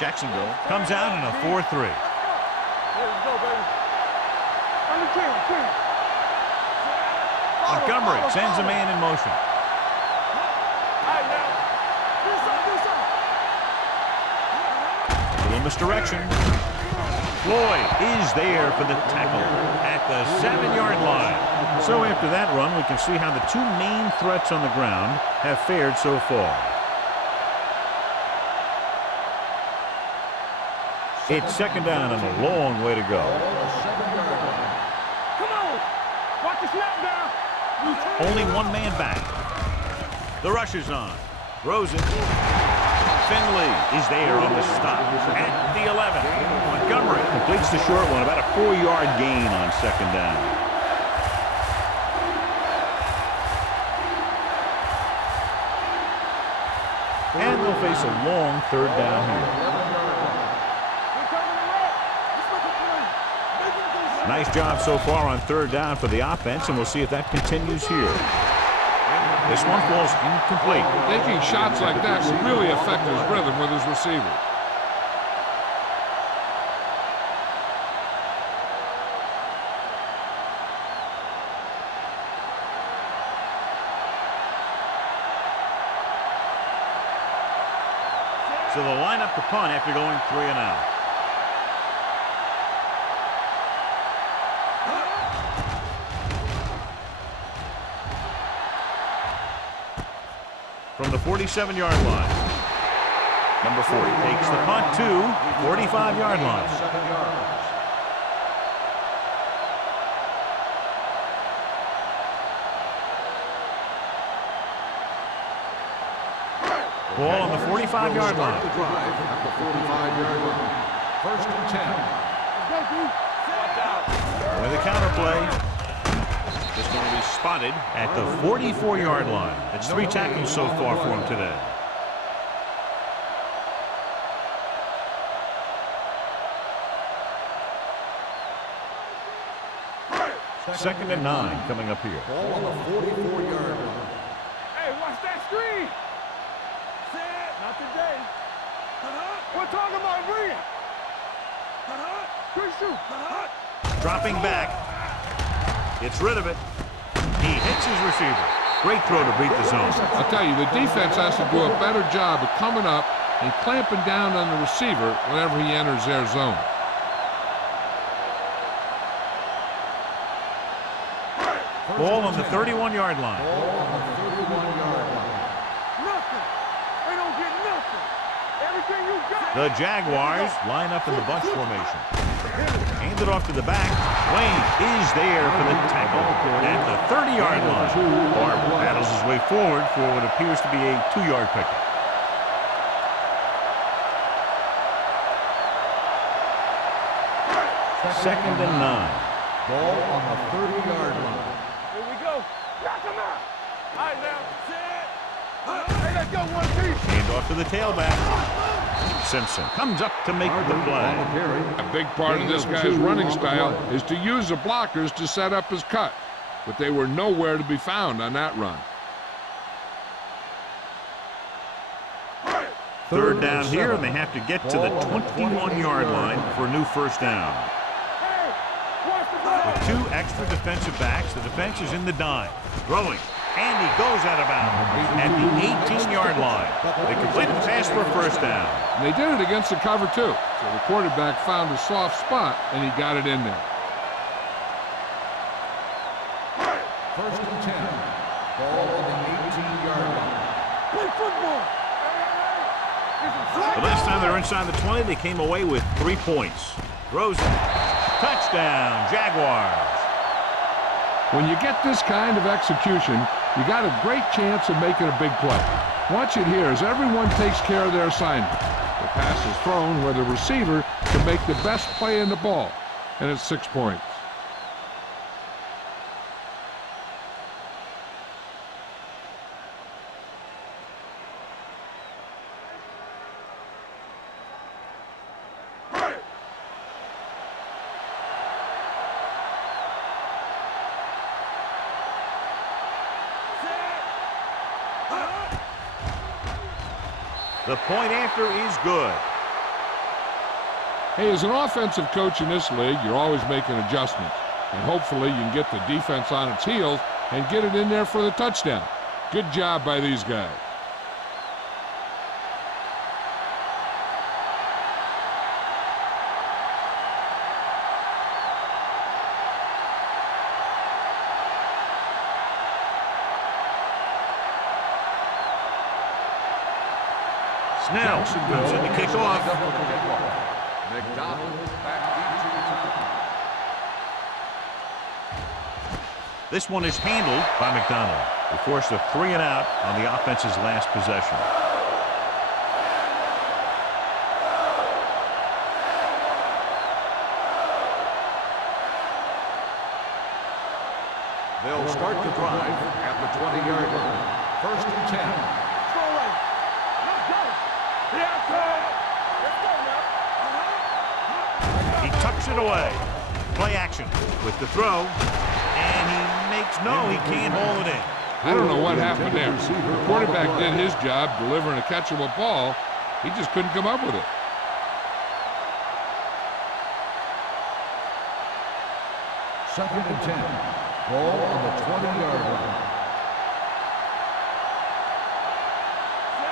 Jacksonville comes out in a 4-3. There we go, baby. On the team. Montgomery sends a man in motion. All right, now. Do Little misdirection. Floyd is there for the tackle at the 7-yard line. So after that run, we can see how the 2 main threats on the ground have fared so far. It's second down and a long way to go. Come on. Watch the snap down. Only 1 man back. The rush is on. Throws it. Finley is there on the stop at the 11. Montgomery completes the short one, about a 4-yard gain on second down. And they'll face a long third down here. Nice job so far on third down for the offense, and we'll see if that continues here. This one falls incomplete. Taking shots like that will really affect his rhythm with his receiver. So they'll line up the punt after going 3 and out. From the 47-yard line. Number 40 takes the punt to 45-yard line. Ball on the 45-yard line. At the 45-yard line. First and 10. With the counter play. Just going to be spotted at the 44-yard line. That's 3 tackles so far for him today. 2nd and 9 coming up here. Ball on the 44-yard line. Hey, watch that screen. Set. Not today. We're talking about bringing. Quick shoot. Dropping back. Gets rid of it. He hits his receiver. Great throw to beat the zone. I'll tell you, the defense has to do a better job of coming up and clamping down on the receiver whenever he enters their zone. Ball on the 31-yard line. Ball on the 31-yard line. Nothing. They don't get nothing. Everything you got. The Jaguars line up in the bunch formation. Hand it off to the back. Wayne is there for the tackle at the 30-yard line. Barber battles his way forward for what appears to be a 2-yard pickup. Second and 9. Ball on the 30-yard line. Here we go. Knock him out. All right, now. Set. Hey, let's go one piece. Hand off to the tailback. Simpson comes up to make the play. A big part of this guy's running style is to use the blockers to set up his cut, but they were nowhere to be found on that run. Third down here, and they have to get to the 21-yard line for a new first down. With 2 extra defensive backs, the defense is in the dime. Throwing, and he goes out of bounds at the 18-yard line. They completed the pass for a first down. And they did it against the cover, too. So the quarterback found a soft spot, and he got it in there. First and 10. Ball on the 18-yard line. Play football. The last time they were inside the 20, they came away with 3 points. Throws it. Touchdown, Jaguars. When you get this kind of execution, you got a great chance of making a big play. Watch it here as everyone takes care of their assignment. The pass is thrown where the receiver can make the best play in the ball, and it's 6 points. The point after is good. Hey, as an offensive coach in this league, you're always making adjustments. And hopefully you can get the defense on its heels and get it in there for the touchdown. Good job by these guys. Snell comes in to kick off. McDonald back into return. This one is handled by McDonald. They forced a 3 and out on the offense's last possession. They'll start the drive at the 20-yard line. First and 10. He tucks it away. Play action with the throw. And he makes no, he can't haul it in. I don't know what happened there. The quarterback did his job delivering a catchable ball. He just couldn't come up with it. Second and 10. Ball on the 20-yard line.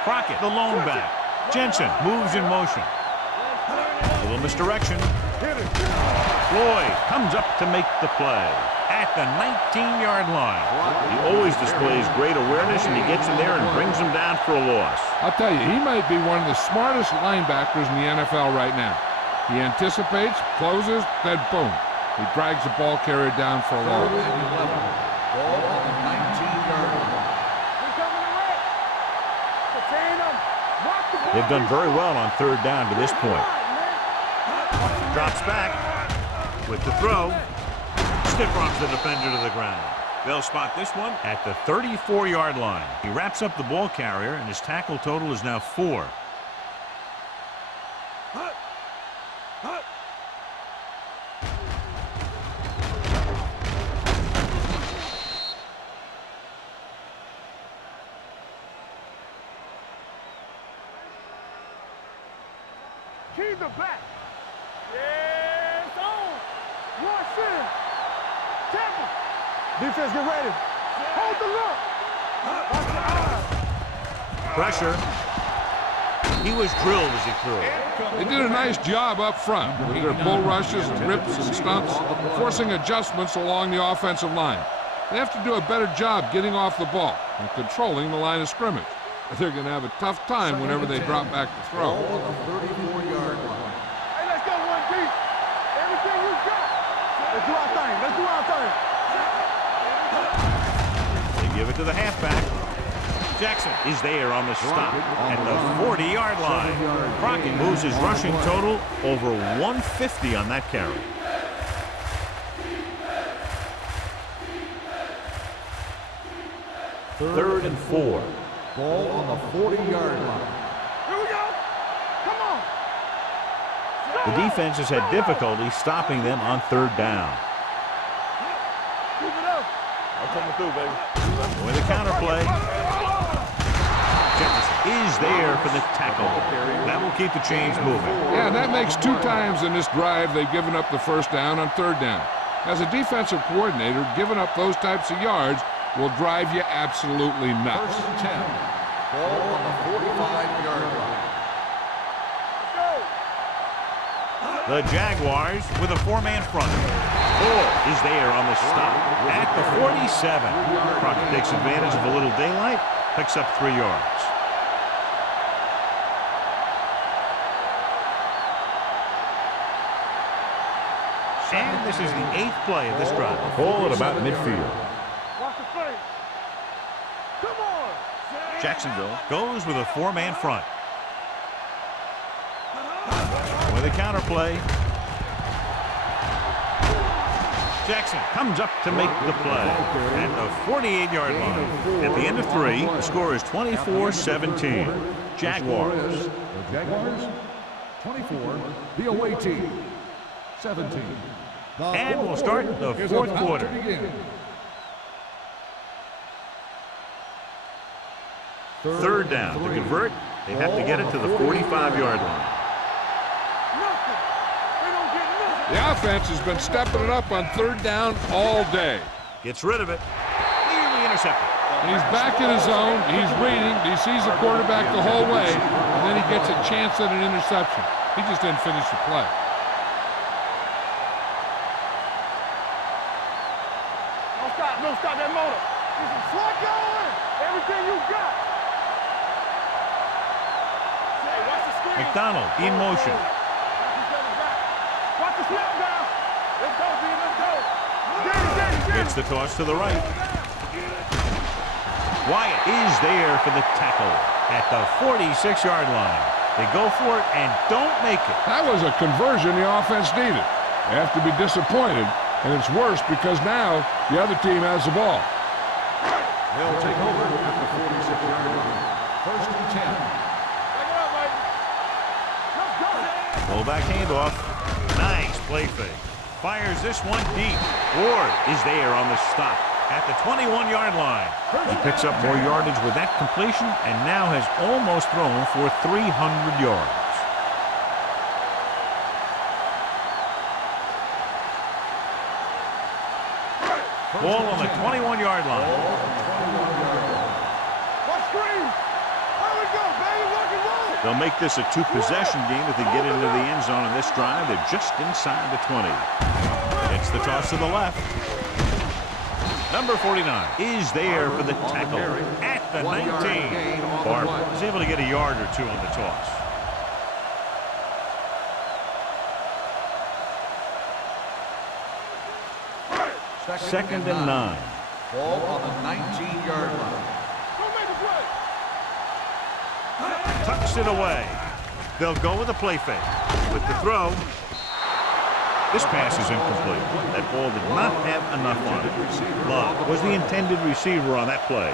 Crockett, the lone back. Jensen moves in motion. A little misdirection. Floyd comes up to make the play at the 19-yard line. He always displays great awareness, and he gets in there and brings them down for a loss. I'll tell you, he might be one of the smartest linebackers in the NFL right now. He anticipates, closes, then boom. He drags the ball carrier down for a loss. Ball on the 19-yard line. They've done very well on third down to this point. Drops back with the throw. Stiff arms the defender to the ground. They'll spot this one at the 34-yard line. He wraps up the ball carrier, and his tackle total is now 4. Keys are back. Yeah, it's on. Rush in. Temple. Defense, get ready. Hold the look. Watch the eye. Pressure. He was drilled as he threw. They did a nice job up front with their bull rushes and rips and stunts, forcing adjustments along the offensive line. They have to do a better job getting off the ball and controlling the line of scrimmage. They're going to have a tough time whenever they drop back to throw. On the 34-yard line. Hey, let's go one deep. Everything you got. Let's do our thing. Let's do our thing. They give it to the halfback. Jackson is there on the stop at the 40-yard line. Crockett moves his rushing total over 150 on that carry. Third and 4. Ball on the 40-yard line. Here we go. Come on. The defense has had difficulty stopping them on third down. Keep it up. I'm coming through, baby. With a counterplay. Jefferson is there for the tackle. That will keep the chains moving. Yeah, that makes 2 times in this drive they've given up the first down on third down. As a defensive coordinator, giving up those types of yards will drive you absolutely nuts. First and 10. Ball on the 45-yard line. The Jaguars with a 4-man front. Ford is there on the stop at the 47. Crockett takes advantage of a little daylight, picks up 3 yards. And this is the 8th play of this drive. Ball at about midfield. Watch the face. Come on. Jacksonville goes with a 4-man front. With a counterplay. Jackson comes up to make the play at the 48-yard line. At the end of 3, the score is 24-17. Jaguars. The Jaguars, 24. The away team, 17. And we'll start the fourth quarter. Third down. To convert, they have to get it to the 45-yard line. Nothing. They don't get nothing. The offense has been stepping it up on third down all day. Gets rid of it. Nearly intercepted. He's back in his zone. He's reading. He sees the quarterback the whole way, and then he gets a chance at an interception. He just didn't finish the play. Don't stop that motor. Get some slug going. Everything you got. Hey, watch the screen. McDonald in motion. Watch the snap down. Let's go, D. Let's go. Gets the toss to the right. Wyatt is there for the tackle at the 46-yard line. They go for it and don't make it. That was a conversion the offense needed. They have to be disappointed, and it's worse because now the other team has the ball. They'll take over at the 46-yard line. First and 10. Take it up, Mike. Let's go. Fullback handoff. Nice play fake. Fires this one deep. Ward is there on the stop at the 21-yard line. He picks up more yardage with that completion and now has almost thrown for 300 yards. Ball on the 21-yard line. Watch screen. There we go, baby. Rock and roll. They'll make this a 2-possession game if they get into the end zone in this drive. They're just inside the 20. It's the toss to the left. Number 49 is there for the tackle at the 19. Barber is able to get a yard or 2 on the toss. Second and 9. Ball on the 19-yard line. Don't make a play. Tucks it away. They'll go with a play fake. With the throw, this pass is incomplete. That ball did not have enough on it. Love was the intended receiver on that play.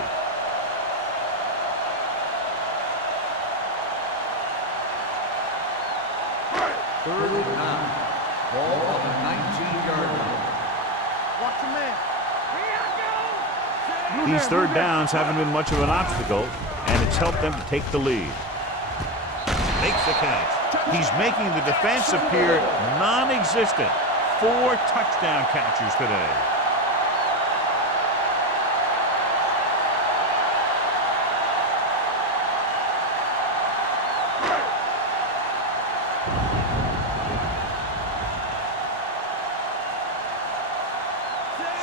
Third and 9. Ball on the 19-yard line. Watch the man. Here I go. These third downs haven't been much of an obstacle, and it's helped them to take the lead. Makes the catch. He's making the defense appear non-existent. 4 touchdown catches today.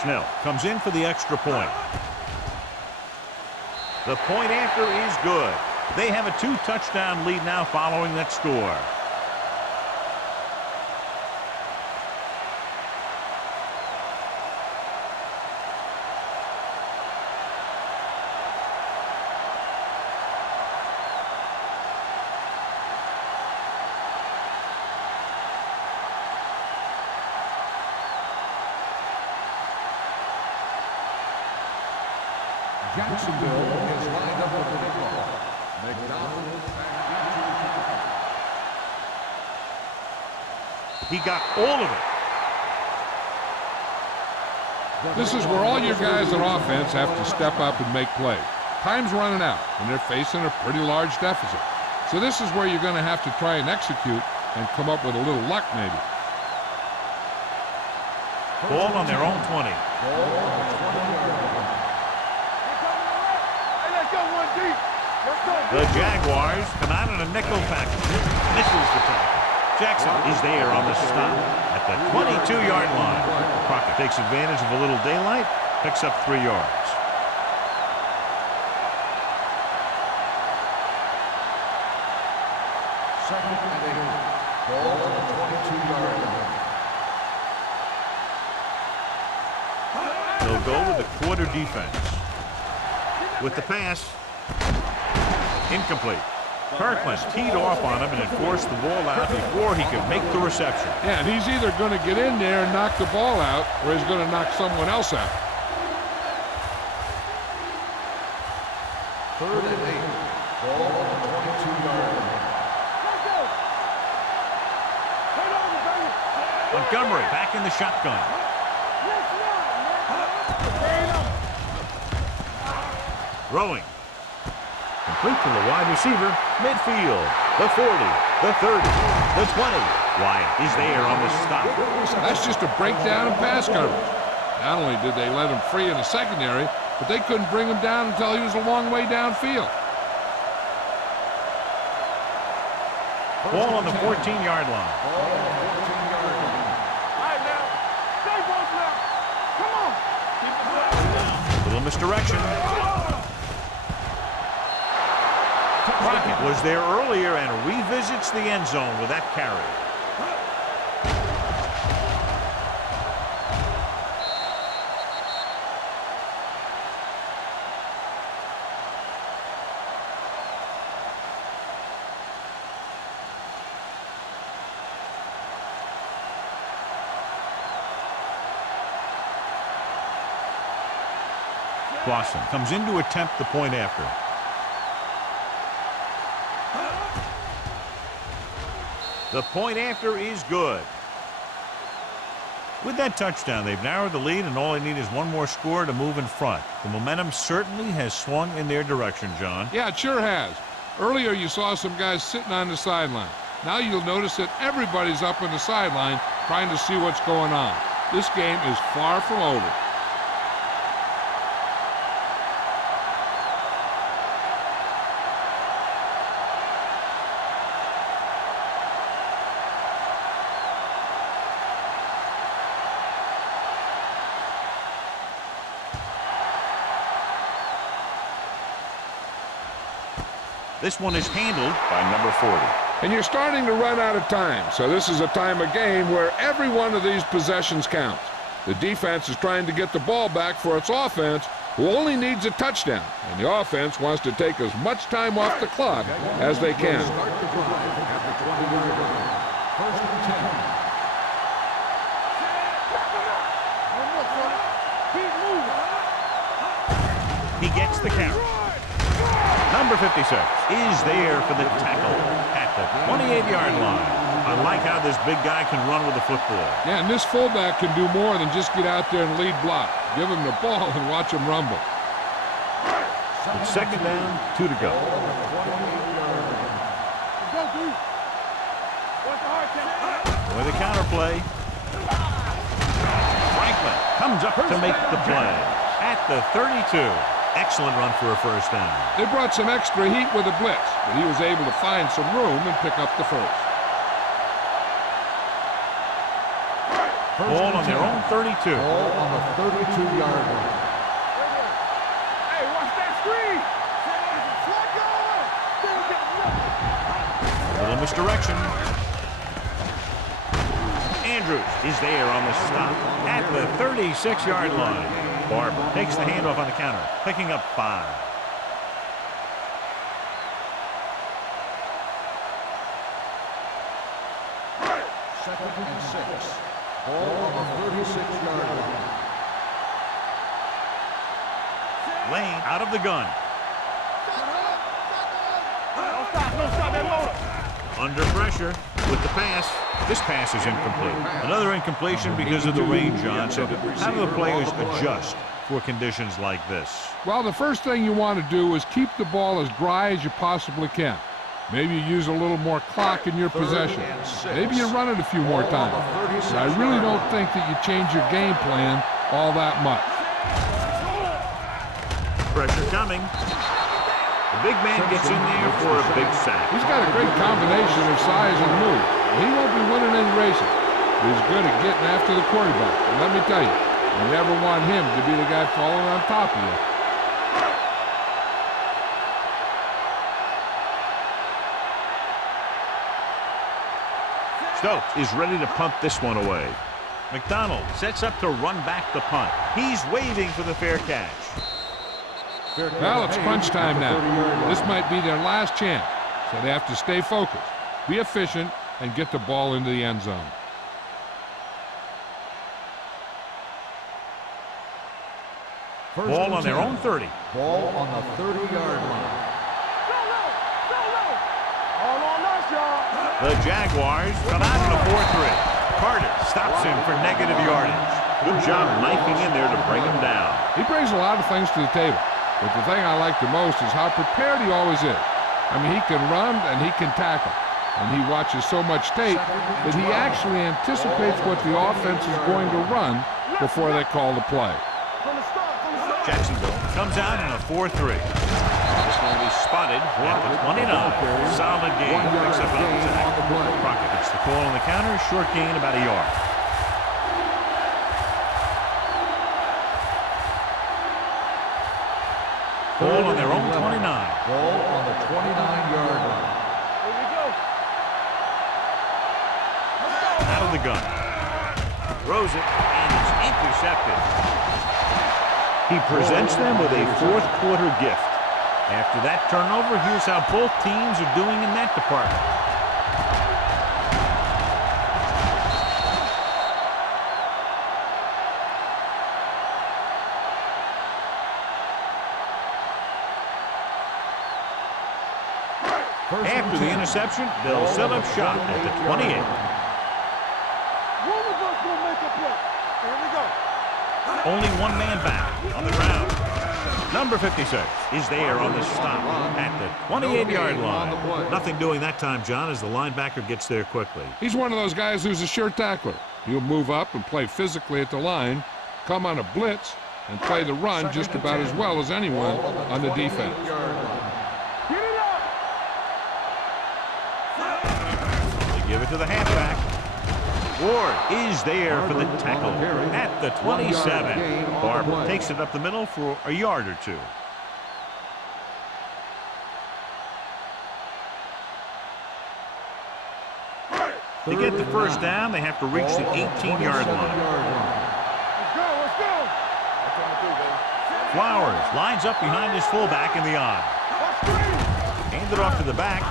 Snell comes in for the extra point. The point after is good. They have a 2-touchdown lead now following that score. Jacksonville is lined up with the football. McDonald. He got all of it. This is where all your guys on offense have to step up and make plays. Time's running out, and they're facing a pretty large deficit. So this is where you're going to have to try and execute and come up with a little luck, maybe. Ball on their own 20. The Jaguars come out in a nickel package. Misses the tackle. Jackson is there on the stop at the 22-yard line. Crockett takes advantage of a little daylight, picks up 3 yards. Second and 8. Ball on the 22-yard line. They'll go with the quarter defense. With the pass. Incomplete. Kirkland teed off on him and had forced the ball out before he could make the reception. Yeah, and he's either going to get in there and knock the ball out, or he's going to knock someone else out. Third and 8. Ball on the 22-yard line. Montgomery back in the shotgun. Throwing. Complete to the wide receiver, midfield, the 40, the 30, the 20. Wyatt is there on the stop. That's just a breakdown in pass coverage. Not only did they let him free in the secondary, but they couldn't bring him down until he was a long way downfield. Ball on the 14-yard line. Ball on the 14-yard line. All right, now. Stay both left. Come on. Little misdirection. Crockett was there earlier and revisits the end zone with that carry. Clausen comes in to attempt the point after. The point after is good. With that touchdown, they've narrowed the lead, and all they need is one more score to move in front. The momentum certainly has swung in their direction, John. Yeah, it sure has. Earlier, you saw some guys sitting on the sideline. Now you'll notice that everybody's up on the sideline trying to see what's going on. This game is far from over. This one is handled by number 40. And you're starting to run out of time, so this is a time of game where every one of these possessions counts. The defense is trying to get the ball back for its offense, who only needs a touchdown, and the offense wants to take as much time off the clock as they can. Start the drive at the 20-yard line. First and 10. He gets the carry. Number 56 is there for the tackle at the 28-yard line. I like how this big guy can run with the football. Yeah, and this fullback can do more than just get out there and lead block. Give him the ball and watch him rumble. It's second down, 2 to go. With a counterplay. Franklin comes up to make the play at the 32. Excellent run for a first down. They brought some extra heat with a blitz, but he was able to find some room and pick up the first. Ball on their own 32. Ball on the 32-yard line. Hey, watch that screen. Little misdirection. Andrews is there on the stop at the 36-yard line. Barber takes the handoff on the counter, picking up 5. Second and 6. Ball on the 36-yard line. Lane out of the gun. Don't stop that motor. Under pressure with the pass. This pass is incomplete. Another incompletion because of the rain, John. So how do the players adjust for conditions like this? Well, the first thing you want to do is keep the ball as dry as you possibly can. Maybe you use a little more clock in your possession. Maybe you run it a few more times. But I really don't think that you change your game plan all that much. Pressure coming. The big man gets in there for a big sack. He's got a great combination of size and move. He won't be winning any races. He's good at getting after the quarterback. And let me tell you, you never want him to be the guy falling on top of you. Stokes is ready to punt this one away. McDonald sets up to run back the punt. He's waving for the fair catch. Well, it's crunch time now. This might be their last chance, so they have to stay focused, be efficient, and get the ball into the end zone. Ball on their own 30. Ball on the 30-yard line. All on us, y'all. The Jaguars come out in a 4-3. Carter stops him for negative yardage. Good job knifing in there to bring him down. He brings a lot of things to the table, but the thing I like the most is how prepared he always is. I mean, he can run and he can tackle, and he watches so much tape that he actually anticipates what the offense is going to run before they call the play. Jacksonville comes out in a 4-3. This one will be spotted at the 29. Solid game. Picks up on the tack. Crockett gets the call on the counter. Short gain, about a yard. Ball on their own 29. Ball on the 29-yard line. Here we go. Out of the gun. Throws it, and it's intercepted. He presents them with a fourth quarter gift. After that turnover, here's how both teams are doing in that department. After the interception, they'll set up shop at the 28. One of us gonna make a play. Here we go. Only one man back on the ground. Number 56 is there on the stop at the 28-yard line. Nothing doing that time, John, as the linebacker gets there quickly. He's one of those guys who's a sure tackler. He'll move up and play physically at the line, come on a blitz, and play the run just about as well as anyone on the defense. Get it up. They give it to the halfback. Ward is there for the tackle at the 27. Barber takes it up the middle for a yard or two. To get the first down, they have to reach the 18-yard line. Let's go. Flowers lines up behind his fullback in the eye. Hand it off to the back.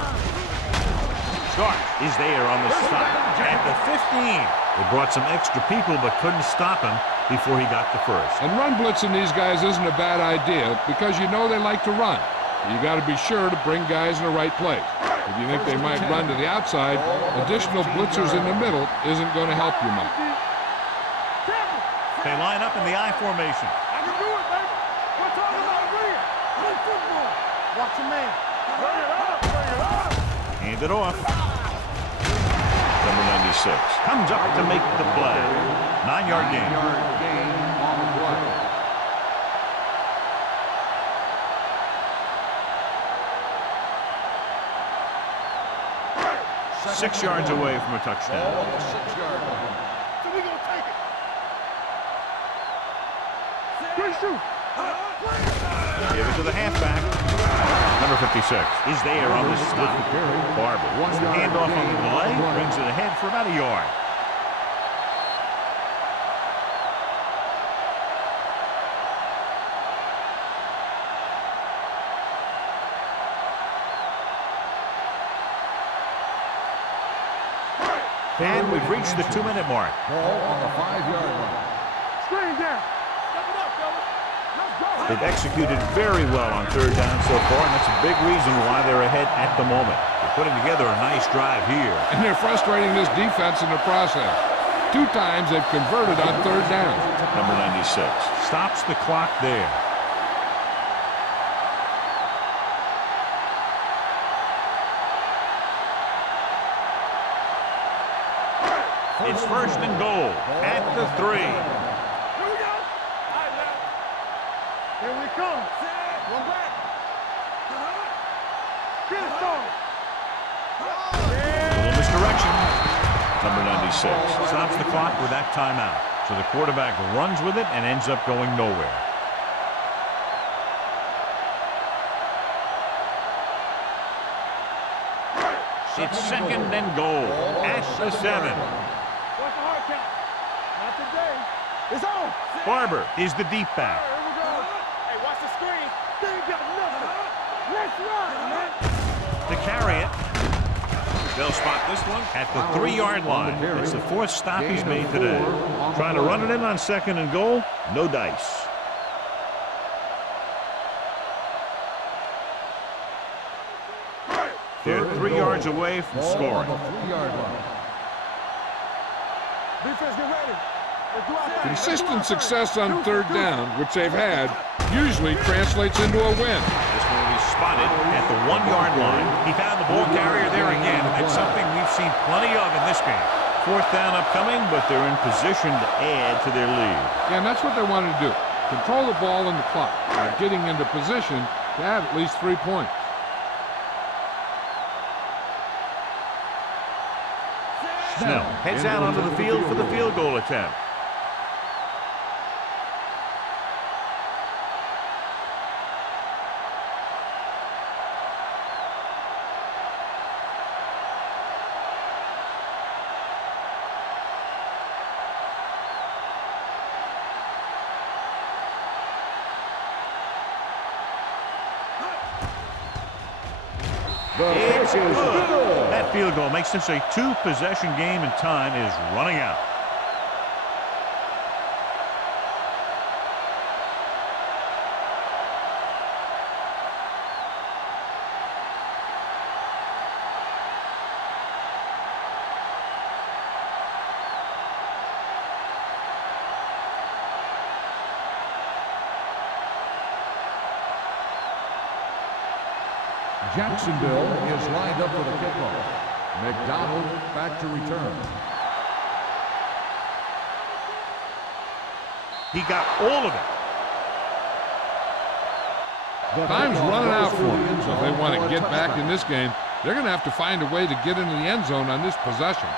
Stark is there on the stop at the 15. They brought some extra people but couldn't stop him before he got the first. And run blitzing these guys isn't a bad idea because you know they like to run. You got to be sure to bring guys in the right place. If you think they might run to the outside, additional blitzers in the middle isn't going to help you much. They line up in the I formation. I can do it, baby. We're talking about brilliant. Play football. Watch your man. Bring it up. Hand it off. Number comes up to make the play. 9-yard gain. Gain on the play. 6 yards away from a touchdown. Ball on the 6-yard line. So we gonna take it. Good shoot. Give it to the halfback. Number 56 is there on the stop. Barber wants the handoff on the delay, brings it ahead for about a yard. And we've reached the 2-minute mark. Ball on the 5-yard line. Screen down. Step it up, fellas. Let's go. They've executed very well on 3rd down so far, and that's a big reason why they're ahead at the moment. They're putting together a nice drive here. And they're frustrating this defense in the process. 2 times they've converted on 3rd down. Number 96 stops the clock there. It's 1st and goal at the 3. Here we go. All right, man. Here we come. One back. Finish on. A little misdirection. Number 96 stops the clock with that timeout. So the quarterback runs with it and ends up going nowhere. It's 2nd and goal at the 7. What's the hard count? Not today. It's on. Barber is the deep back. Here we go. Hey, watch the screen. They ain't got nothing. Let's run, man. To carry it. They'll spot this one at the 3-yard line. It's the 4th stop he's made today. Trying to run it in on 2nd and goal. No dice. They're 3 yards away from scoring. 3-yard line. Defense, get ready. Let's do our thing. Consistent success on 3rd down, which they've had, usually translates into a win. This one will be spotted at the 1-yard line. He found the ball carrier there again. That's something we've seen plenty of in this game. 4th down upcoming, but they're in position to add to their lead. Yeah, and that's what they wanted to do. Control the ball and the clock by getting into position to add at least 3 points. Snell heads out onto the field for the field goal attempt. It's good. That field goal makes this a 2-possession game, and time is running out. Jacksonville is lined up for the kickoff. McDonald back to return. He got all of it. Time's running out for them, so if they want to get back in this game, they're going to have to find a way to get into the end zone on this possession.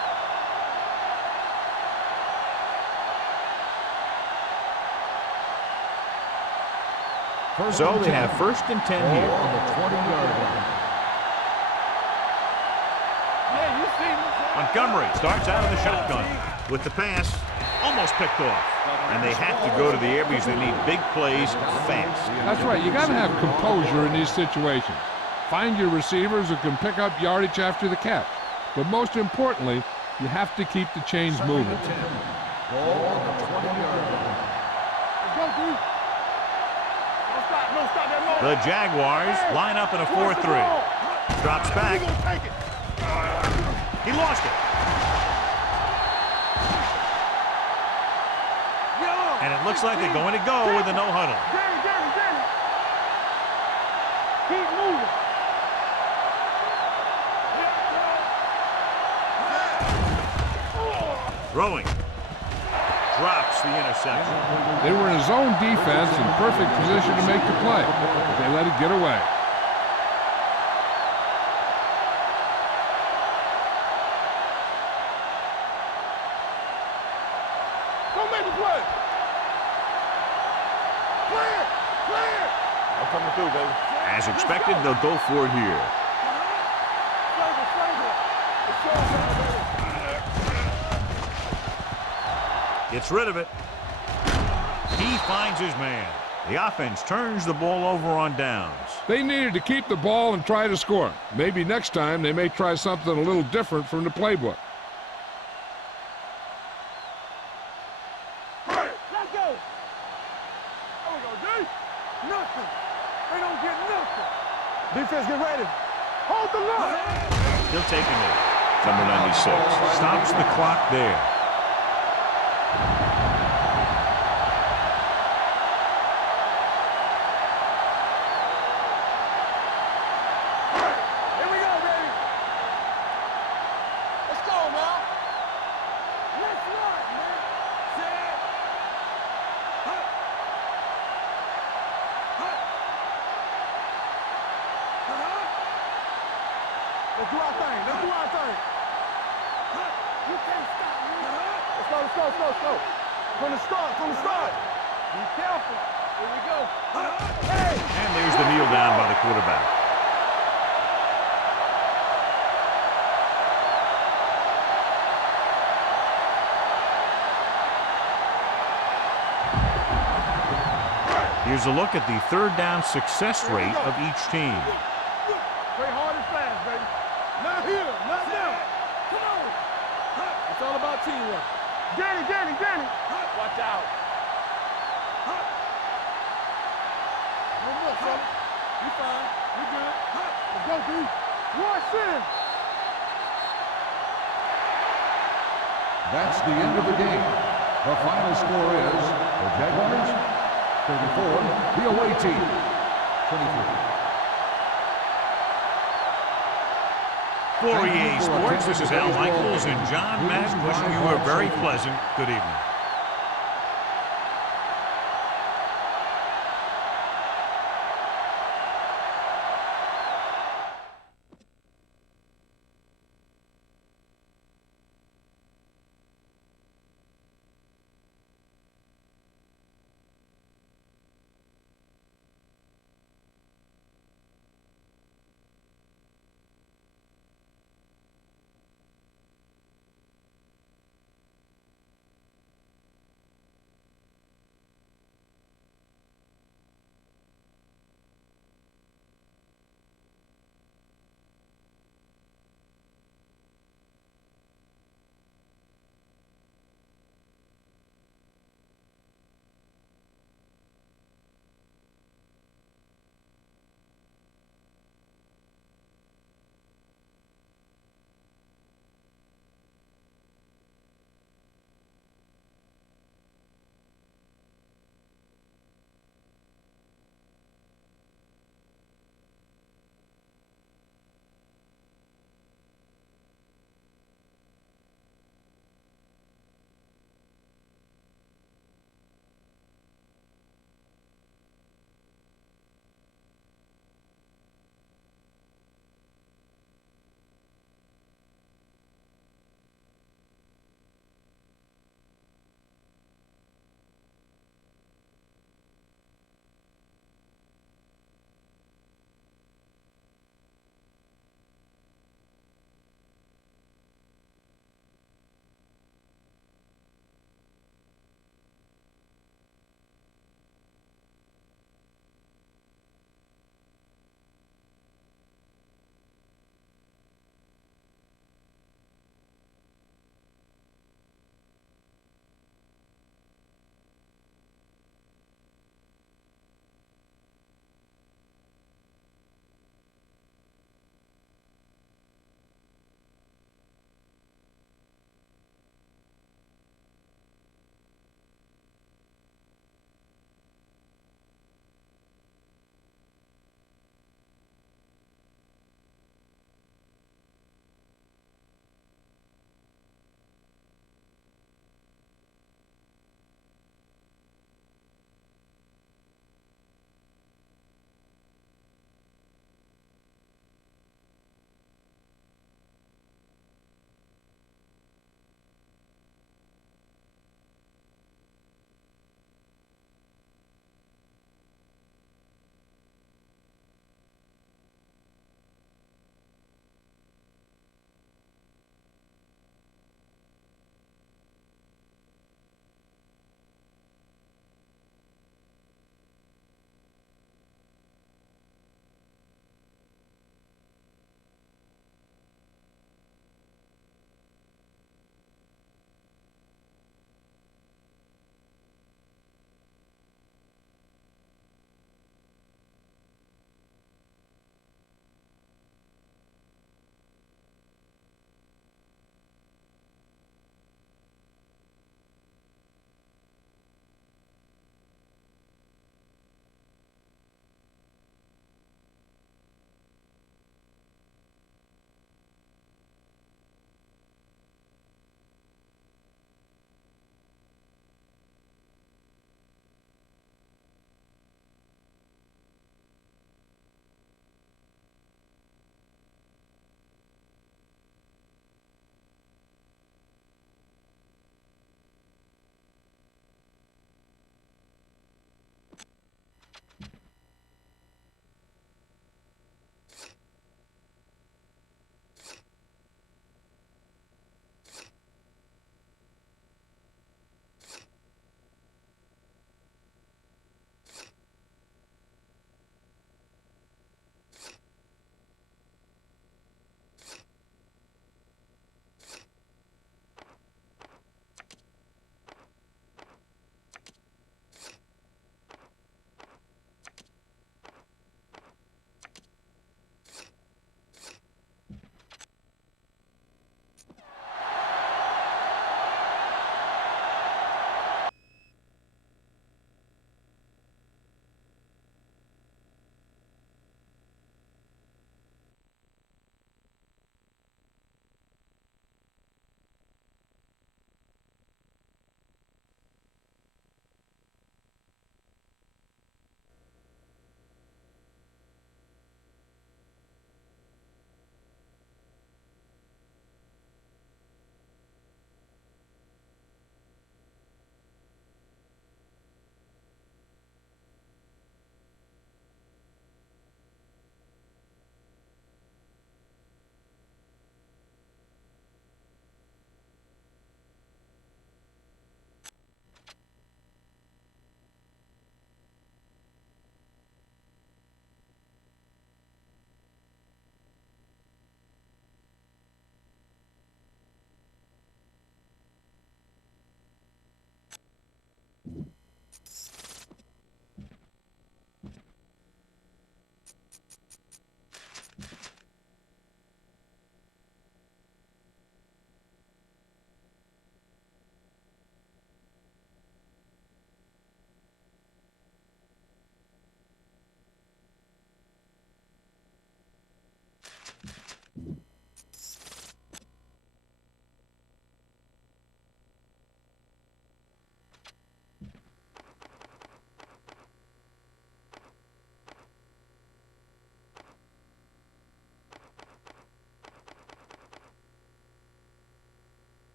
So they have 1st and 10 here. On the 20-yard line. Yeah, you see me. Montgomery starts out of the shotgun with the pass almost picked off. And they have to go to the air because they need big plays fast. That's right. You got to have composure in these situations. Find your receivers who can pick up yardage after the catch. But most importantly, you have to keep the chains moving. Ball on the 20-yard line. Let's go, dude. Don't stop that motor. The Jaguars line up in a 4-3. Drops back. We gonna take it. He lost it. And it looks like they're going to go with a no huddle. Danny. Keep moving. Throwing. Drops the interception. They were in a zone defense in perfect position to make the play, but they let it get away. Don't make the play. Clear. Clear. I'm coming through, baby. As expected, they'll go for it here. Gets rid of it. He finds his man. The offense turns the ball over on downs. They needed to keep the ball and try to score. Maybe next time they may try something a little different from the playbook. Let's go. There we go, D. Nothing. They don't get nothing. Defense, get ready. Hold the line. He'll take a knee. Number 96 stops the clock there. Here we go, baby. Let's go, now. Let's rock, man. Set. Hut. Hut. Let's do our thing. Let's do our thing. You can't stop me. Let's go, let's go, let's go, let's go. From the start, from the start. Be careful. Here we go. Hey! And there's the kneel down by the quarterback. Here's a look at the third down success rate of each team. Play hard and fast, baby. Not here, not now. Come on. It's all about teamwork. Danny, Danny, Danny. Watch out. No more, fella. You fine. You good. Let's go, D. Watch in. That's the end of the game. The final score is the Jaguars 34, the away team 23. For EA Sports, this is Al Michaels and John Madden wishing you a very pleasant good evening.